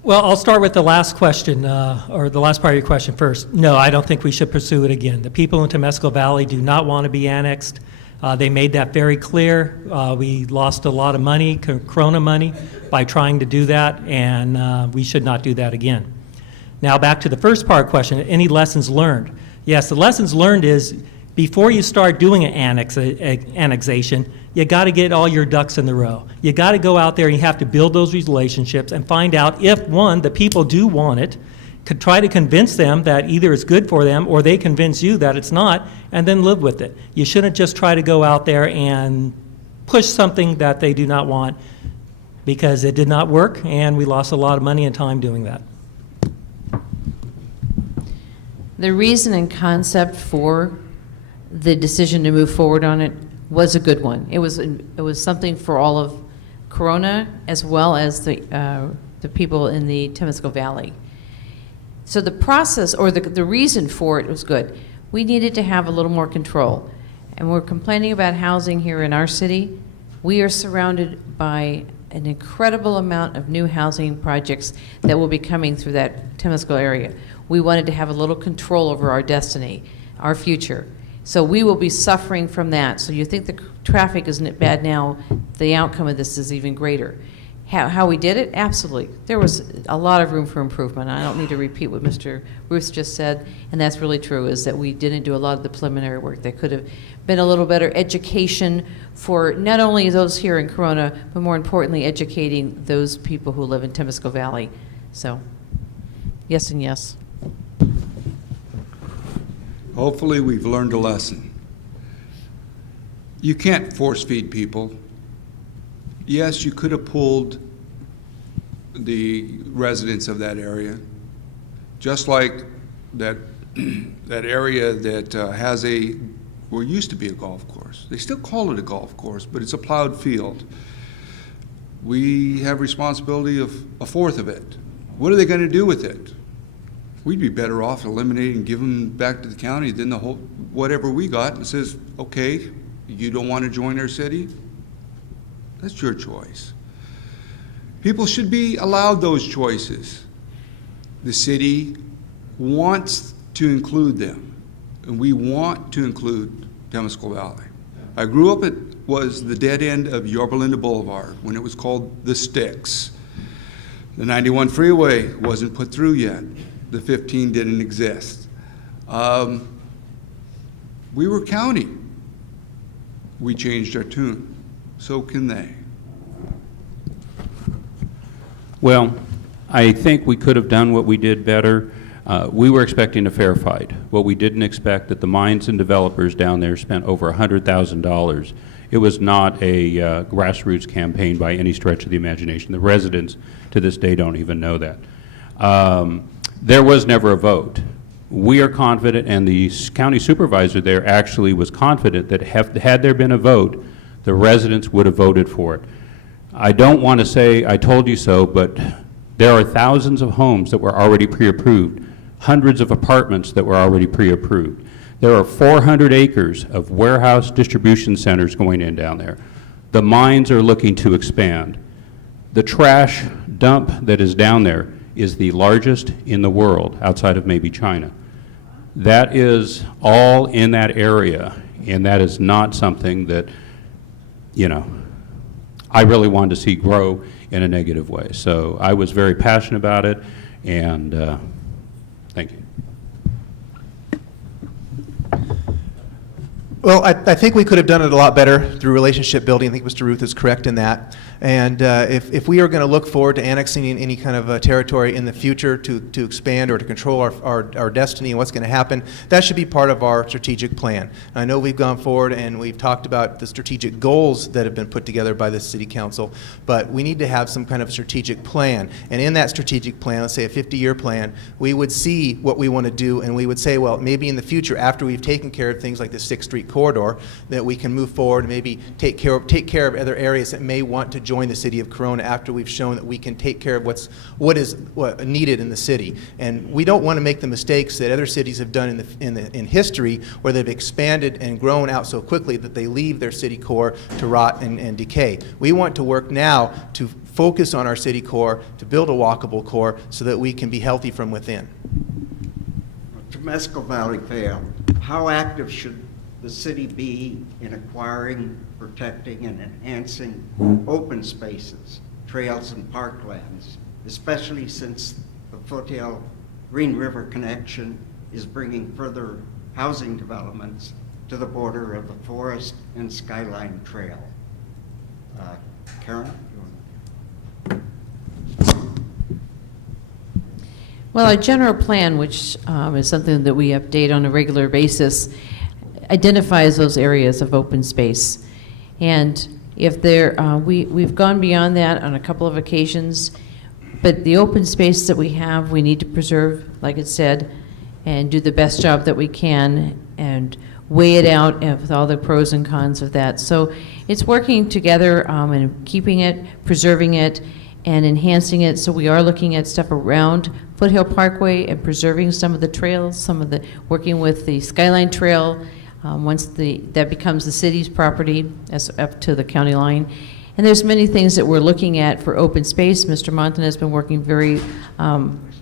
Well, I'll start with the last question, or the last part of your question first. No, I don't think we should pursue it again. The people in Temescal Valley do not want to be annexed. They made that very clear. We lost a lot of money, Corona money, by trying to do that, and we should not do that again. Now back to the first part question, any lessons learned? Yes, the lessons learned is before you start doing an annexation, you got to get all your ducks in the row. You got to go out there and you have to build those relationships and find out if, one, the people do want it, could try to convince them that either it's good for them or they convince you that it's not, and then live with it. You shouldn't just try to go out there and push something that they do not want, because it did not work and we lost a lot of money and time doing that. The reason and concept for the decision to move forward on it was a good one. It was something for all of Corona as well as the people in the Temescal Valley. So the process, or the reason for it was good. We needed to have a little more control. And we're complaining about housing here in our city. We are surrounded by an incredible amount of new housing projects that will be coming through that Temescal area. We wanted to have a little control over our destiny, our future. So we will be suffering from that. So you think the traffic isn't bad now, the outcome of this is even greater. How we did it? Absolutely. There was a lot of room for improvement. I don't need to repeat what Mr. Ruth just said, and that's really true, is that we didn't do a lot of the preliminary work. There could have been a little better education for not only those here in Corona, but more importantly, educating those people who live in Temescal Valley. So, yes and yes. Hopefully we've learned a lesson. You can't force feed people. Yes, you could have pulled the residents of that area, just like that that area that has used to be a golf course. They still call it a golf course, but it's a plowed field. We have responsibility of a fourth of it. What are they going to do with it? We'd be better off eliminating and giving back to the county than the whole whatever we got and says, okay, you don't want to join our city? That's your choice. People should be allowed those choices. The city wants to include them, and we want to include Temescal Valley. I grew up at was the dead end of Yorba Linda Boulevard when it was called the Sticks. The 91 freeway wasn't put through yet. The 15 didn't exist. We were county. We changed our tune. So can they. Well, I think we could have done what we did better. We were expecting a fair fight. What we didn't expect, that the mines and developers down there spent over $100,000. It was not a grassroots campaign by any stretch of the imagination. The residents to this day don't even know that. There was never a vote. We are confident, and the county supervisor there actually was confident that had there been a vote, the residents would have voted for it. I don't want to say I told you so, but there are thousands of homes that were already pre-approved, hundreds of apartments that were already pre-approved. There are 400 acres of warehouse distribution centers going in down there. The mines are looking to expand. The trash dump that is down there is the largest in the world, outside of maybe China. That is all in that area, and that is not something that, you know, I really wanted to see grow in a negative way. So I was very passionate about it, and thank you. Well, I think we could have done it a lot better through relationship building. I think Mr. Ruth is correct in that. And if we are going to look forward to annexing any kind of territory in the future to expand or to control our destiny and what's going to happen, that should be part of our strategic plan. I know we've gone forward and we've talked about the strategic goals that have been put together by the City Council, but we need to have some kind of strategic plan. And in that strategic plan, let's say a 50-year plan, we would see what we want to do, and we would say, well, maybe in the future, after we've taken care of things like the 6th Street corridor, that we can move forward and maybe take care of other areas that may want to join the city of Corona after we've shown that we can take care of what is needed in the city. And we don't want to make the mistakes that other cities have done in history, where they've expanded and grown out so quickly that they leave their city core to rot and decay. We want to work now to focus on our city core, to build a walkable core so that we can be healthy from within. Temescal Valley failed. How active should the city be in acquiring, protecting, and enhancing open spaces, trails, and parklands, especially since the foothill Green River Connection is bringing further housing developments to the border of the Forest and Skyline Trail. Karen? Well, our general plan, which is something that we update on a regular basis, identifies those areas of open space. And if there, we've gone beyond that on a couple of occasions, but the open space that we have, we need to preserve, like it said, and do the best job that we can and weigh it out with all the pros and cons of that. So it's working together and keeping it, preserving it, and enhancing it. So we are looking at stuff around Foothill Parkway and preserving some of the trails, some of the, working with the Skyline Trail, once that becomes the city's property as up to the county line. And there's many things that we're looking at for open space. Mr. Montan has been working very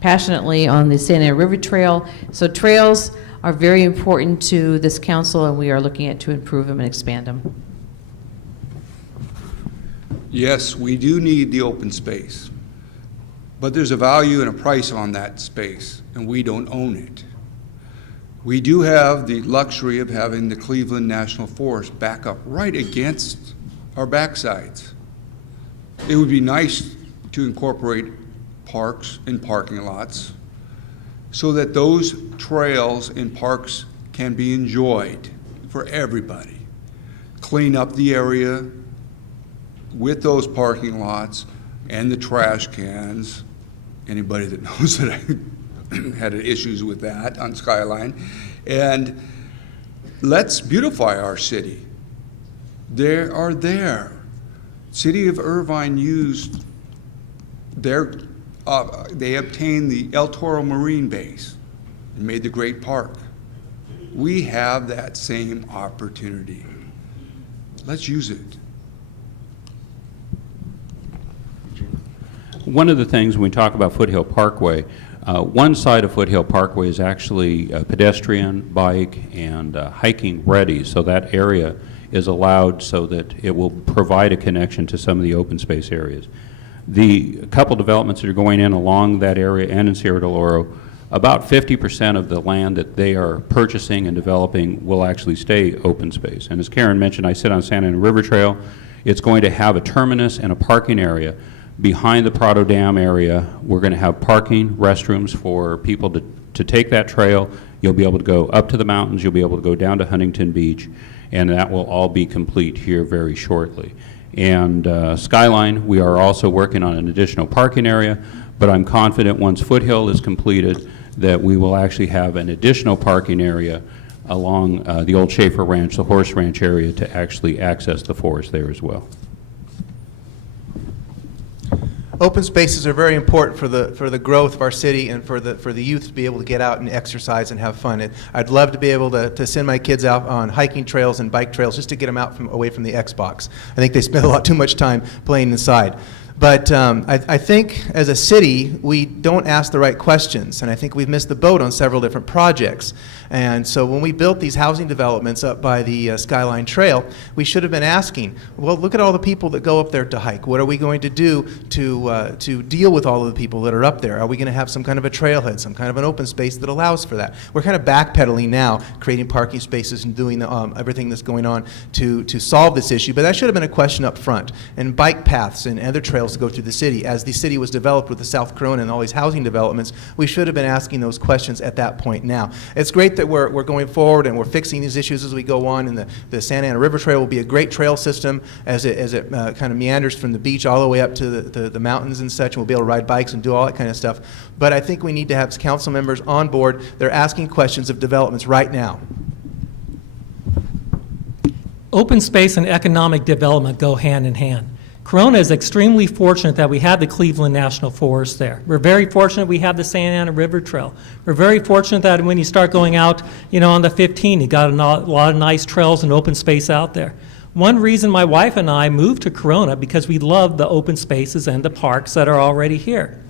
passionately on the Santa Ana River Trail. So trails are very important to this council, and we are looking at to improve them and expand them. Yes, we do need the open space, but there's a value and a price on that space, and we don't own it. We do have the luxury of having the Cleveland National Forest back up right against our backsides. It would be nice to incorporate parks and parking lots so that those trails and parks can be enjoyed for everybody. Clean up the area with those parking lots and the trash cans. Anybody that knows that I had issues with that on Skyline. And let's beautify our city. They are there. City of Irvine used their, they obtained the El Toro Marine Base and made the great park. We have that same opportunity. Let's use it. One of the things when we talk about Foothill Parkway, one side of Foothill Parkway is actually pedestrian, bike, and hiking ready, so that area is allowed so that it will provide a connection to some of the open space areas. The couple developments that are going in along that area and in Sierra del Oro, about 50% of the land that they are purchasing and developing will actually stay open space. And as Karen mentioned, I sit on Santa Ana River Trail. It's going to have a terminus and a parking area. Behind the Prado Dam area, we're going to have parking, restrooms for people to take that trail. You'll be able to go up to the mountains, you'll be able to go down to Huntington Beach, and that will all be complete here very shortly. And Skyline, we are also working on an additional parking area, but I'm confident once Foothill is completed that we will actually have an additional parking area along the old Schaefer Ranch, the horse ranch area, to actually access the forest there as well. Open spaces are very important for the growth of our city and for the youth to be able to get out and exercise and have fun. I'd love to be able to send my kids out on hiking trails and bike trails just to get them out away from the Xbox. I think they spend a lot too much time playing inside. But I think as a city, we don't ask the right questions, and I think we've missed the boat on several different projects. And so when we built these housing developments up by the Skyline Trail, we should have been asking, well, look at all the people that go up there to hike. What are we going to do to deal with all of the people that are up there? Are we going to have some kind of a trailhead, some kind of an open space that allows for that? We're kind of backpedaling now, creating parking spaces and doing everything that's going on to solve this issue. But that should have been a question up front. And bike paths and other trails to go through the city. As the city was developed with the South Corona and all these housing developments, we should have been asking those questions at that point now. It's great that we're going forward and we're fixing these issues as we go on, and the Santa Ana River Trail will be a great trail system as it kind of meanders from the beach all the way up to the mountains and such, and we'll be able to ride bikes and do all that kind of stuff. But I think we need to have council members on board. They're asking questions of developments right now. Open space and economic development go hand in hand. Corona is extremely fortunate that we have the Cleveland National Forest there. We're very fortunate we have the Santa Ana River Trail. We're very fortunate that when you start going out, on the 15, you got a lot of nice trails and open space out there. One reason my wife and I moved to Corona because we love the open spaces and the parks that are already here.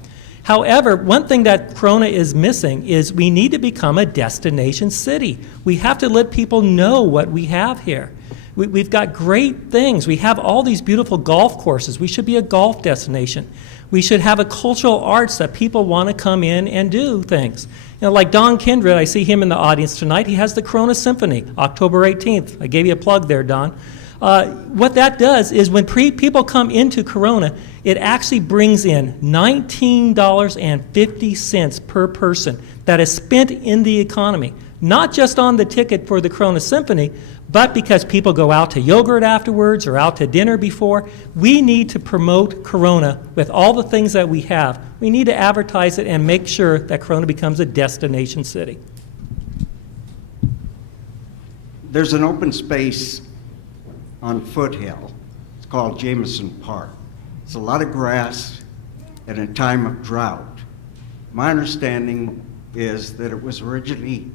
However, one thing that Corona is missing is we need to become a destination city. We have to let people know what we have here. We've got great things. We have all these beautiful golf courses. We should be a golf destination. We should have a cultural arts that people want to come in and do things. You know, like Don Kindred, I see him in the audience tonight. He has the Corona Symphony, October 18th. I gave you a plug there, Don. What that does is when people come into Corona, it actually brings in $19.50 per person that is spent in the economy, not just on the ticket for the Corona Symphony, but because people go out to yogurt afterwards or out to dinner before. We need to promote Corona with all the things that we have. We need to advertise it and make sure that Corona becomes a destination city. There's an open space on Foothill. It's called Jameson Park. It's a lot of grass at a time of drought. My understanding is that it was originally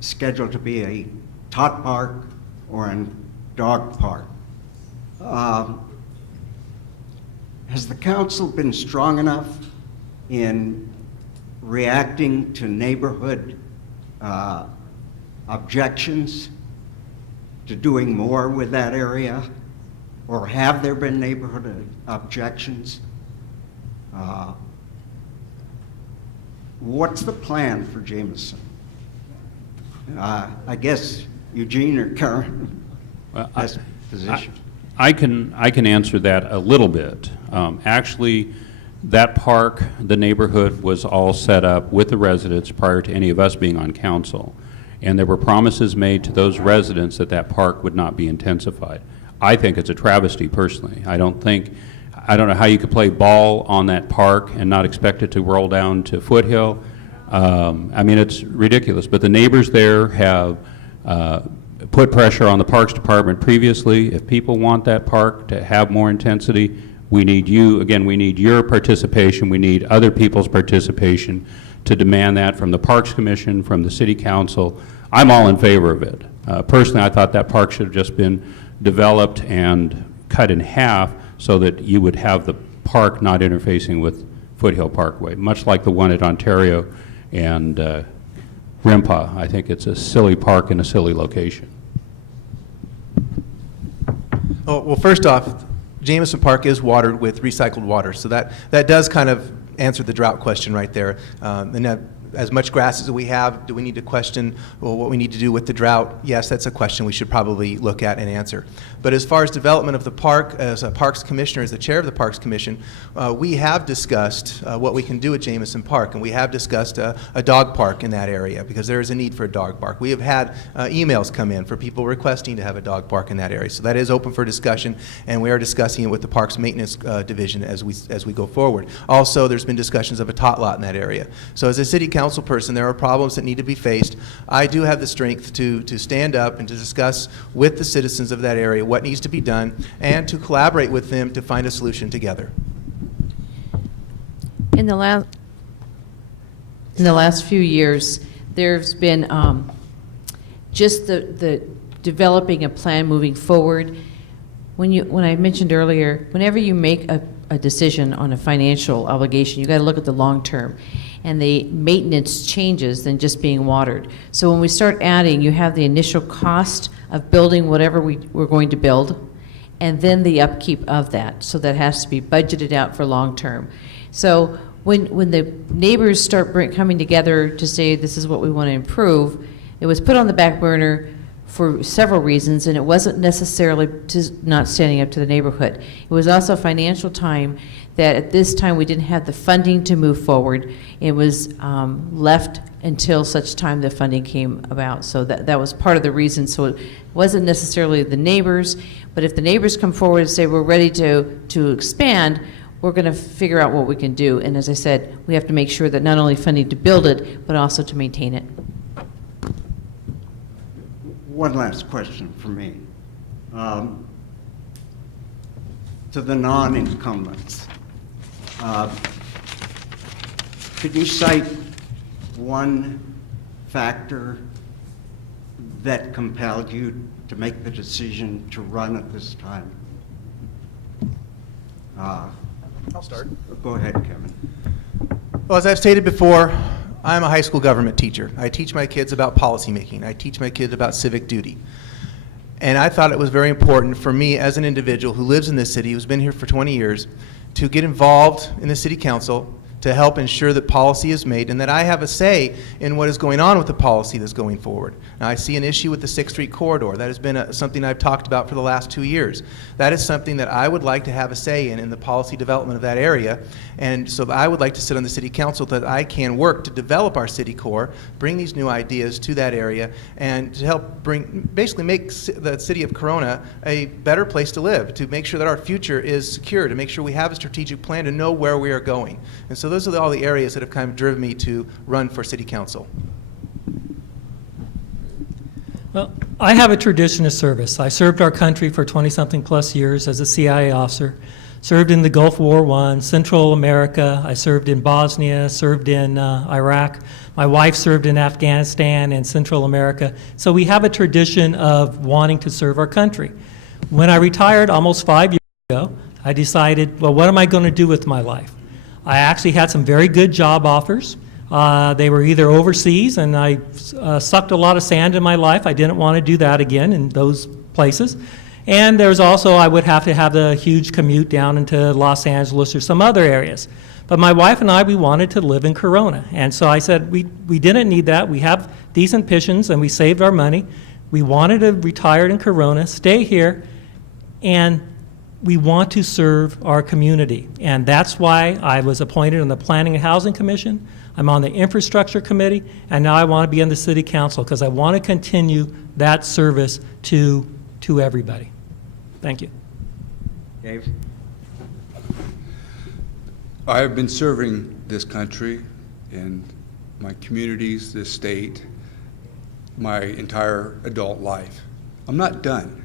scheduled to be a tot park or a dog park. Has the council been strong enough in reacting to neighborhood objections to doing more with that area? Or have there been neighborhood objections? What's the plan for Jameson? I guess Eugene or Karen has position. I can answer that a little bit. Actually, that park, the neighborhood was all set up with the residents prior to any of us being on council. And there were promises made to those residents that that park would not be intensified. I think it's a travesty personally. I don't know how you could play ball on that park and not expect it to roll down to Foothill. I mean, it's ridiculous. But the neighbors there have put pressure on the Parks Department previously. If people want that park to have more intensity, we need you. Again, we need your participation. We need other people's participation to demand that from the Parks Commission, from the City Council. I'm all in favor of it. Personally, I thought that park should have just been developed and cut in half so that you would have the park not interfacing with Foothill Parkway, much like the one at Ontario and Rimpa. I think it's a silly park in a silly location. Oh, well, first off, Jameson Park is watered with recycled water, so that does kind of answer the drought question right there. And that, as much grass as we have, do we need to question what we need to do with the drought? Yes, that's a question we should probably look at and answer. But as far as development of the park, as a Parks Commissioner, as the chair of the Parks Commission, we have discussed what we can do at Jameson Park, and we have discussed a dog park in that area because there is a need for a dog park. We have had emails come in for people requesting to have a dog park in that area, so that is open for discussion, and we are discussing it with the Parks Maintenance Division as we go forward. Also, there's been discussions of a tot lot in that area. So as a city council person, there are problems that need to be faced. I do have the strength to stand up and to discuss with the citizens of that area what needs to be done and to collaborate with them to find a solution together. In the last few years, there's been just the developing a plan moving forward. When I mentioned earlier, whenever you make a decision on a financial obligation, you got to look at the long term. And the maintenance changes than just being watered. So when we start adding, you have the initial cost of building whatever we're going to build, and then the upkeep of that. So that has to be budgeted out for long term. So when the neighbors start coming together to say this is what we want to improve, it was put on the back burner for several reasons, and it wasn't necessarily just not standing up to the neighborhood. It was also financial time that at this time we didn't have the funding to move forward. It was left until such time the funding came about. So that was part of the reason. So it wasn't necessarily the neighbors, but if the neighbors come forward and say we're ready to expand, we're going to figure out what we can do. And as I said, we have to make sure that not only funding to build it, but also to maintain it. One last question for me. To the non-incumbents, could you cite one factor that compelled you to make the decision to run at this time? I'll start. Go ahead, Kevin. Well, as I've stated before, I'm a high school government teacher. I teach my kids about policymaking. I teach my kids about civic duty. And I thought it was very important for me as an individual who lives in this city, who's been here for 20 years, to get involved in the city council to help ensure that policy is made and that I have a say in what is going on with the policy that's going forward. Now, I see an issue with the 6th Street corridor. That has been something I've talked about for the last 2 years. That is something that I would like to have a say in the policy development of that area. And so I would like to sit on the city council that I can work to develop our city core, bring these new ideas to that area, and to help basically make the city of Corona a better place to live, to make sure that our future is secure, to make sure we have a strategic plan to know where we are going. And so those are all the areas that have kind of driven me to run for city council. Well, I have a tradition of service. I served our country for 20-something plus years as a CIA officer, served in the Gulf War I, Central America. I served in Bosnia, served in Iraq. My wife served in Afghanistan and Central America. So we have a tradition of wanting to serve our country. When I retired almost 5 years ago, I decided, well, what am I going to do with my life? I actually had some very good job offers. They were either overseas, and I sucked a lot of sand in my life. I didn't want to do that again in those places. And there's also, I would have to have the huge commute down into Los Angeles or some other areas. But my wife and I, we wanted to live in Corona. And so I said, we didn't need that. We have decent pensions, and we saved our money. We wanted to retire in Corona, stay here, and we want to serve our community. And that's why I was appointed on the Planning and Housing Commission. I'm on the Infrastructure Committee, and now I want to be on the City Council because I want to continue that service to everybody. Thank you. Dave? I have been serving this country and my communities, this state, my entire adult life. I'm not done.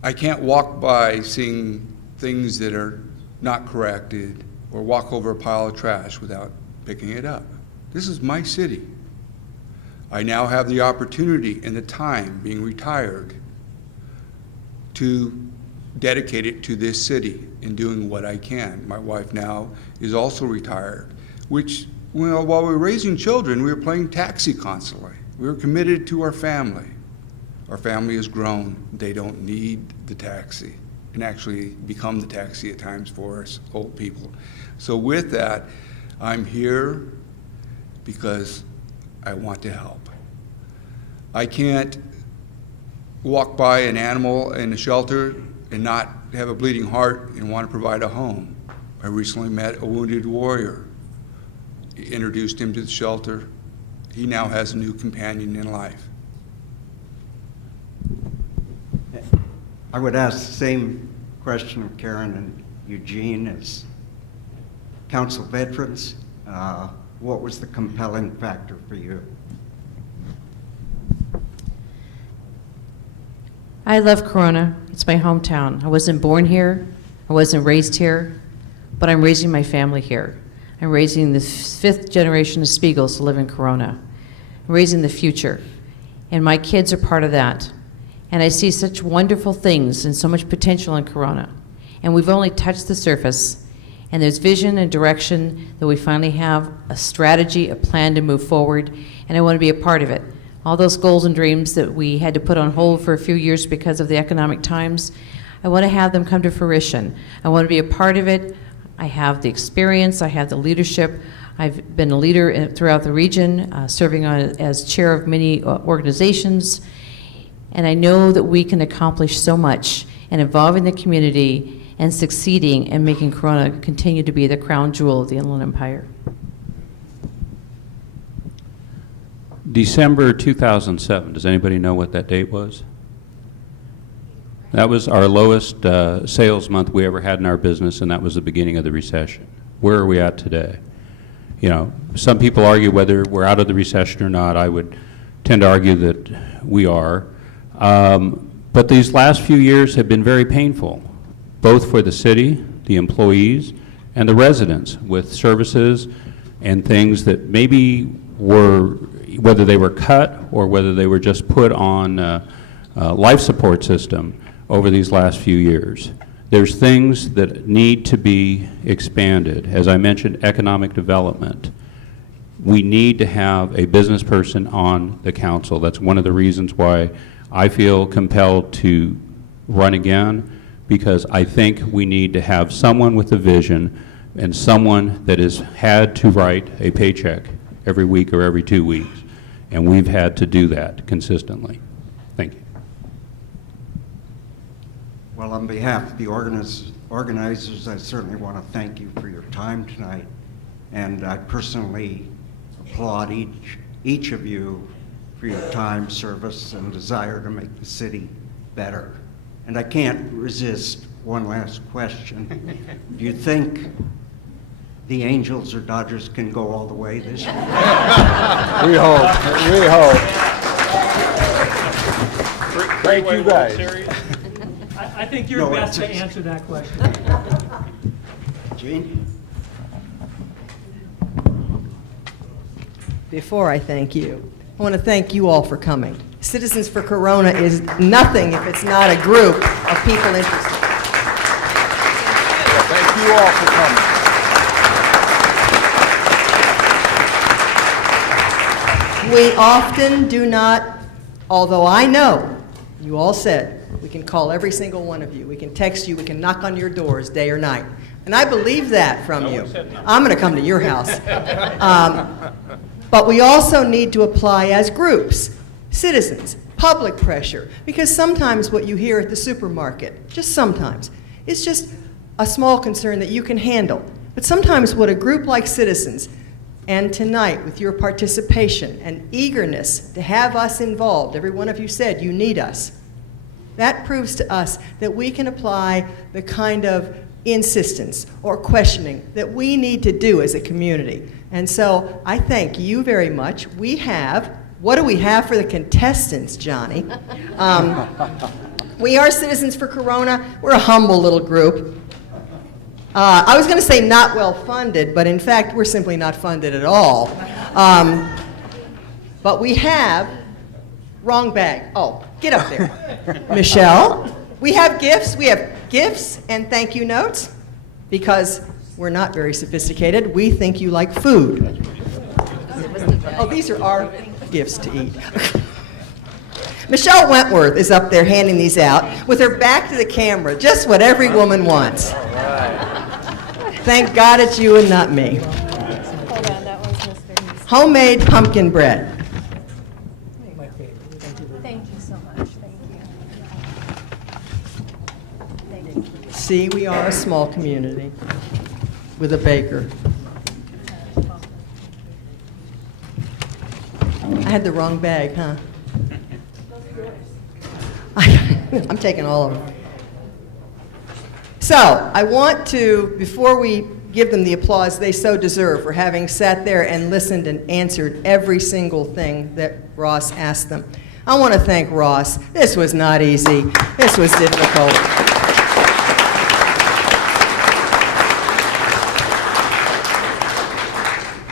I can't walk by seeing things that are not corrected or walk over a pile of trash without picking it up. This is my city. I now have the opportunity and the time, being retired, to dedicate it to this city and doing what I can. My wife now is also retired, which, well, while we were raising children, we were playing taxi constantly. We were committed to our family. Our family has grown. They don't need the taxi and actually become the taxi at times for us old people. So with that, I'm here because I want to help. I can't walk by an animal in a shelter and not have a bleeding heart and want to provide a home. I recently met a wounded warrior, introduced him to the shelter. He now has a new companion in life. I would ask the same question of Karen and Eugene as council veterans. What was the compelling factor for you? I love Corona. It's my hometown. I wasn't born here. I wasn't raised here, but I'm raising my family here. I'm raising the 5th generation of Spiegels to live in Corona. I'm raising the future, and my kids are part of that. And I see such wonderful things and so much potential in Corona. And we've only touched the surface. And there's vision and direction that we finally have, a strategy, a plan to move forward. And I want to be a part of it. All those goals and dreams that we had to put on hold for a few years because of the economic times, I want to have them come to fruition. I want to be a part of it. I have the experience. I have the leadership. I've been a leader throughout the region, serving as chair of many organizations. And I know that we can accomplish so much in involving the community and succeeding and making Corona continue to be the crown jewel of the Inland Empire. December 2007, does anybody know what that date was? That was our lowest sales month we ever had in our business, and that was the beginning of the recession. Where are we at today? You know, some people argue whether we're out of the recession or not. I would tend to argue that we are. But these last few years have been very painful, both for the city, the employees, and the residents, with services and things that maybe were, whether they were cut or whether they were just put on life support system over these last few years. There's things that need to be expanded. As I mentioned, economic development. We need to have a business person on the council. That's one of the reasons why I feel compelled to run again, because I think we need to have someone with a vision and someone that has had to write a paycheck every week or every 2 weeks. And we've had to do that consistently. Thank you. Well, on behalf of the organizers, I certainly want to thank you for your time tonight. And I personally applaud each of you for your time, service, and desire to make the city better. And I can't resist one last question. Do you think the Angels or Dodgers can go all the way this year? We hope. We hope. Thank you, guys. I think you're best to answer that question. Gene? Before I thank you, I want to thank you all for coming. Citizens for Corona is nothing if it's not a group of people interested. Thank you all for coming. We often do not, although I know, you all said, we can call every single one of you, we can text you, we can knock on your doors day or night. And I believe that from you. I'm going to come to your house. But we also need to apply as groups, citizens, public pressure, because sometimes what you hear at the supermarket, just sometimes, is just a small concern that you can handle. But sometimes what a group like citizens, and tonight with your participation and eagerness to have us involved, every one of you said you need us, that proves to us that we can apply the kind of insistence or questioning that we need to do as a community. And so I thank you very much. We have, what do we have for the contestants, Johnny? We are Citizens for Corona. We're a humble little group. I was going to say not well funded, but in fact, we're simply not funded at all. But we have, wrong bag. Oh, get up there. Michelle, we have gifts. We have gifts and thank you notes because we're not very sophisticated. We think you like food. Oh, these are our gifts to eat. Michelle Wentworth is up there handing these out with her back to the camera, just what every woman wants. Thank God it's you and not me. Hold on, that was Mr. Homemade pumpkin bread. Thank you so much. Thank you. Thank you. See, we are a small community with a baker. I had the wrong bag, huh? I'm taking all of them. So, I want to, before we give them the applause they so deserve for having sat there and listened and answered every single thing that Ross asked them, I want to thank Ross. This was not easy. This was difficult.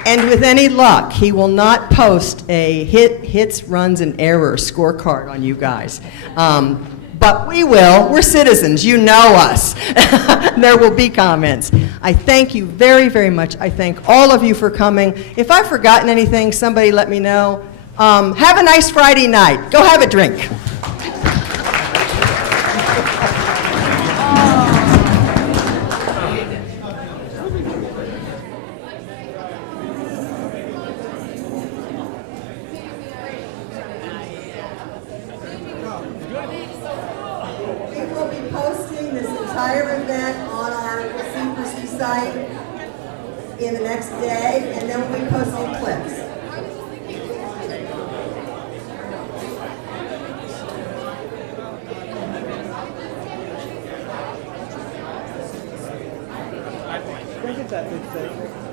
And with any luck, he will not post a hits, runs, and errors scorecard on you guys. But we will. We're citizens. You know us. There will be comments. I thank you very, very much. I thank all of you for coming. If I've forgotten anything, somebody let me know. Have a nice Friday night. Go have a drink. In the next day, and then we'll be posting clips. Look at that big thing.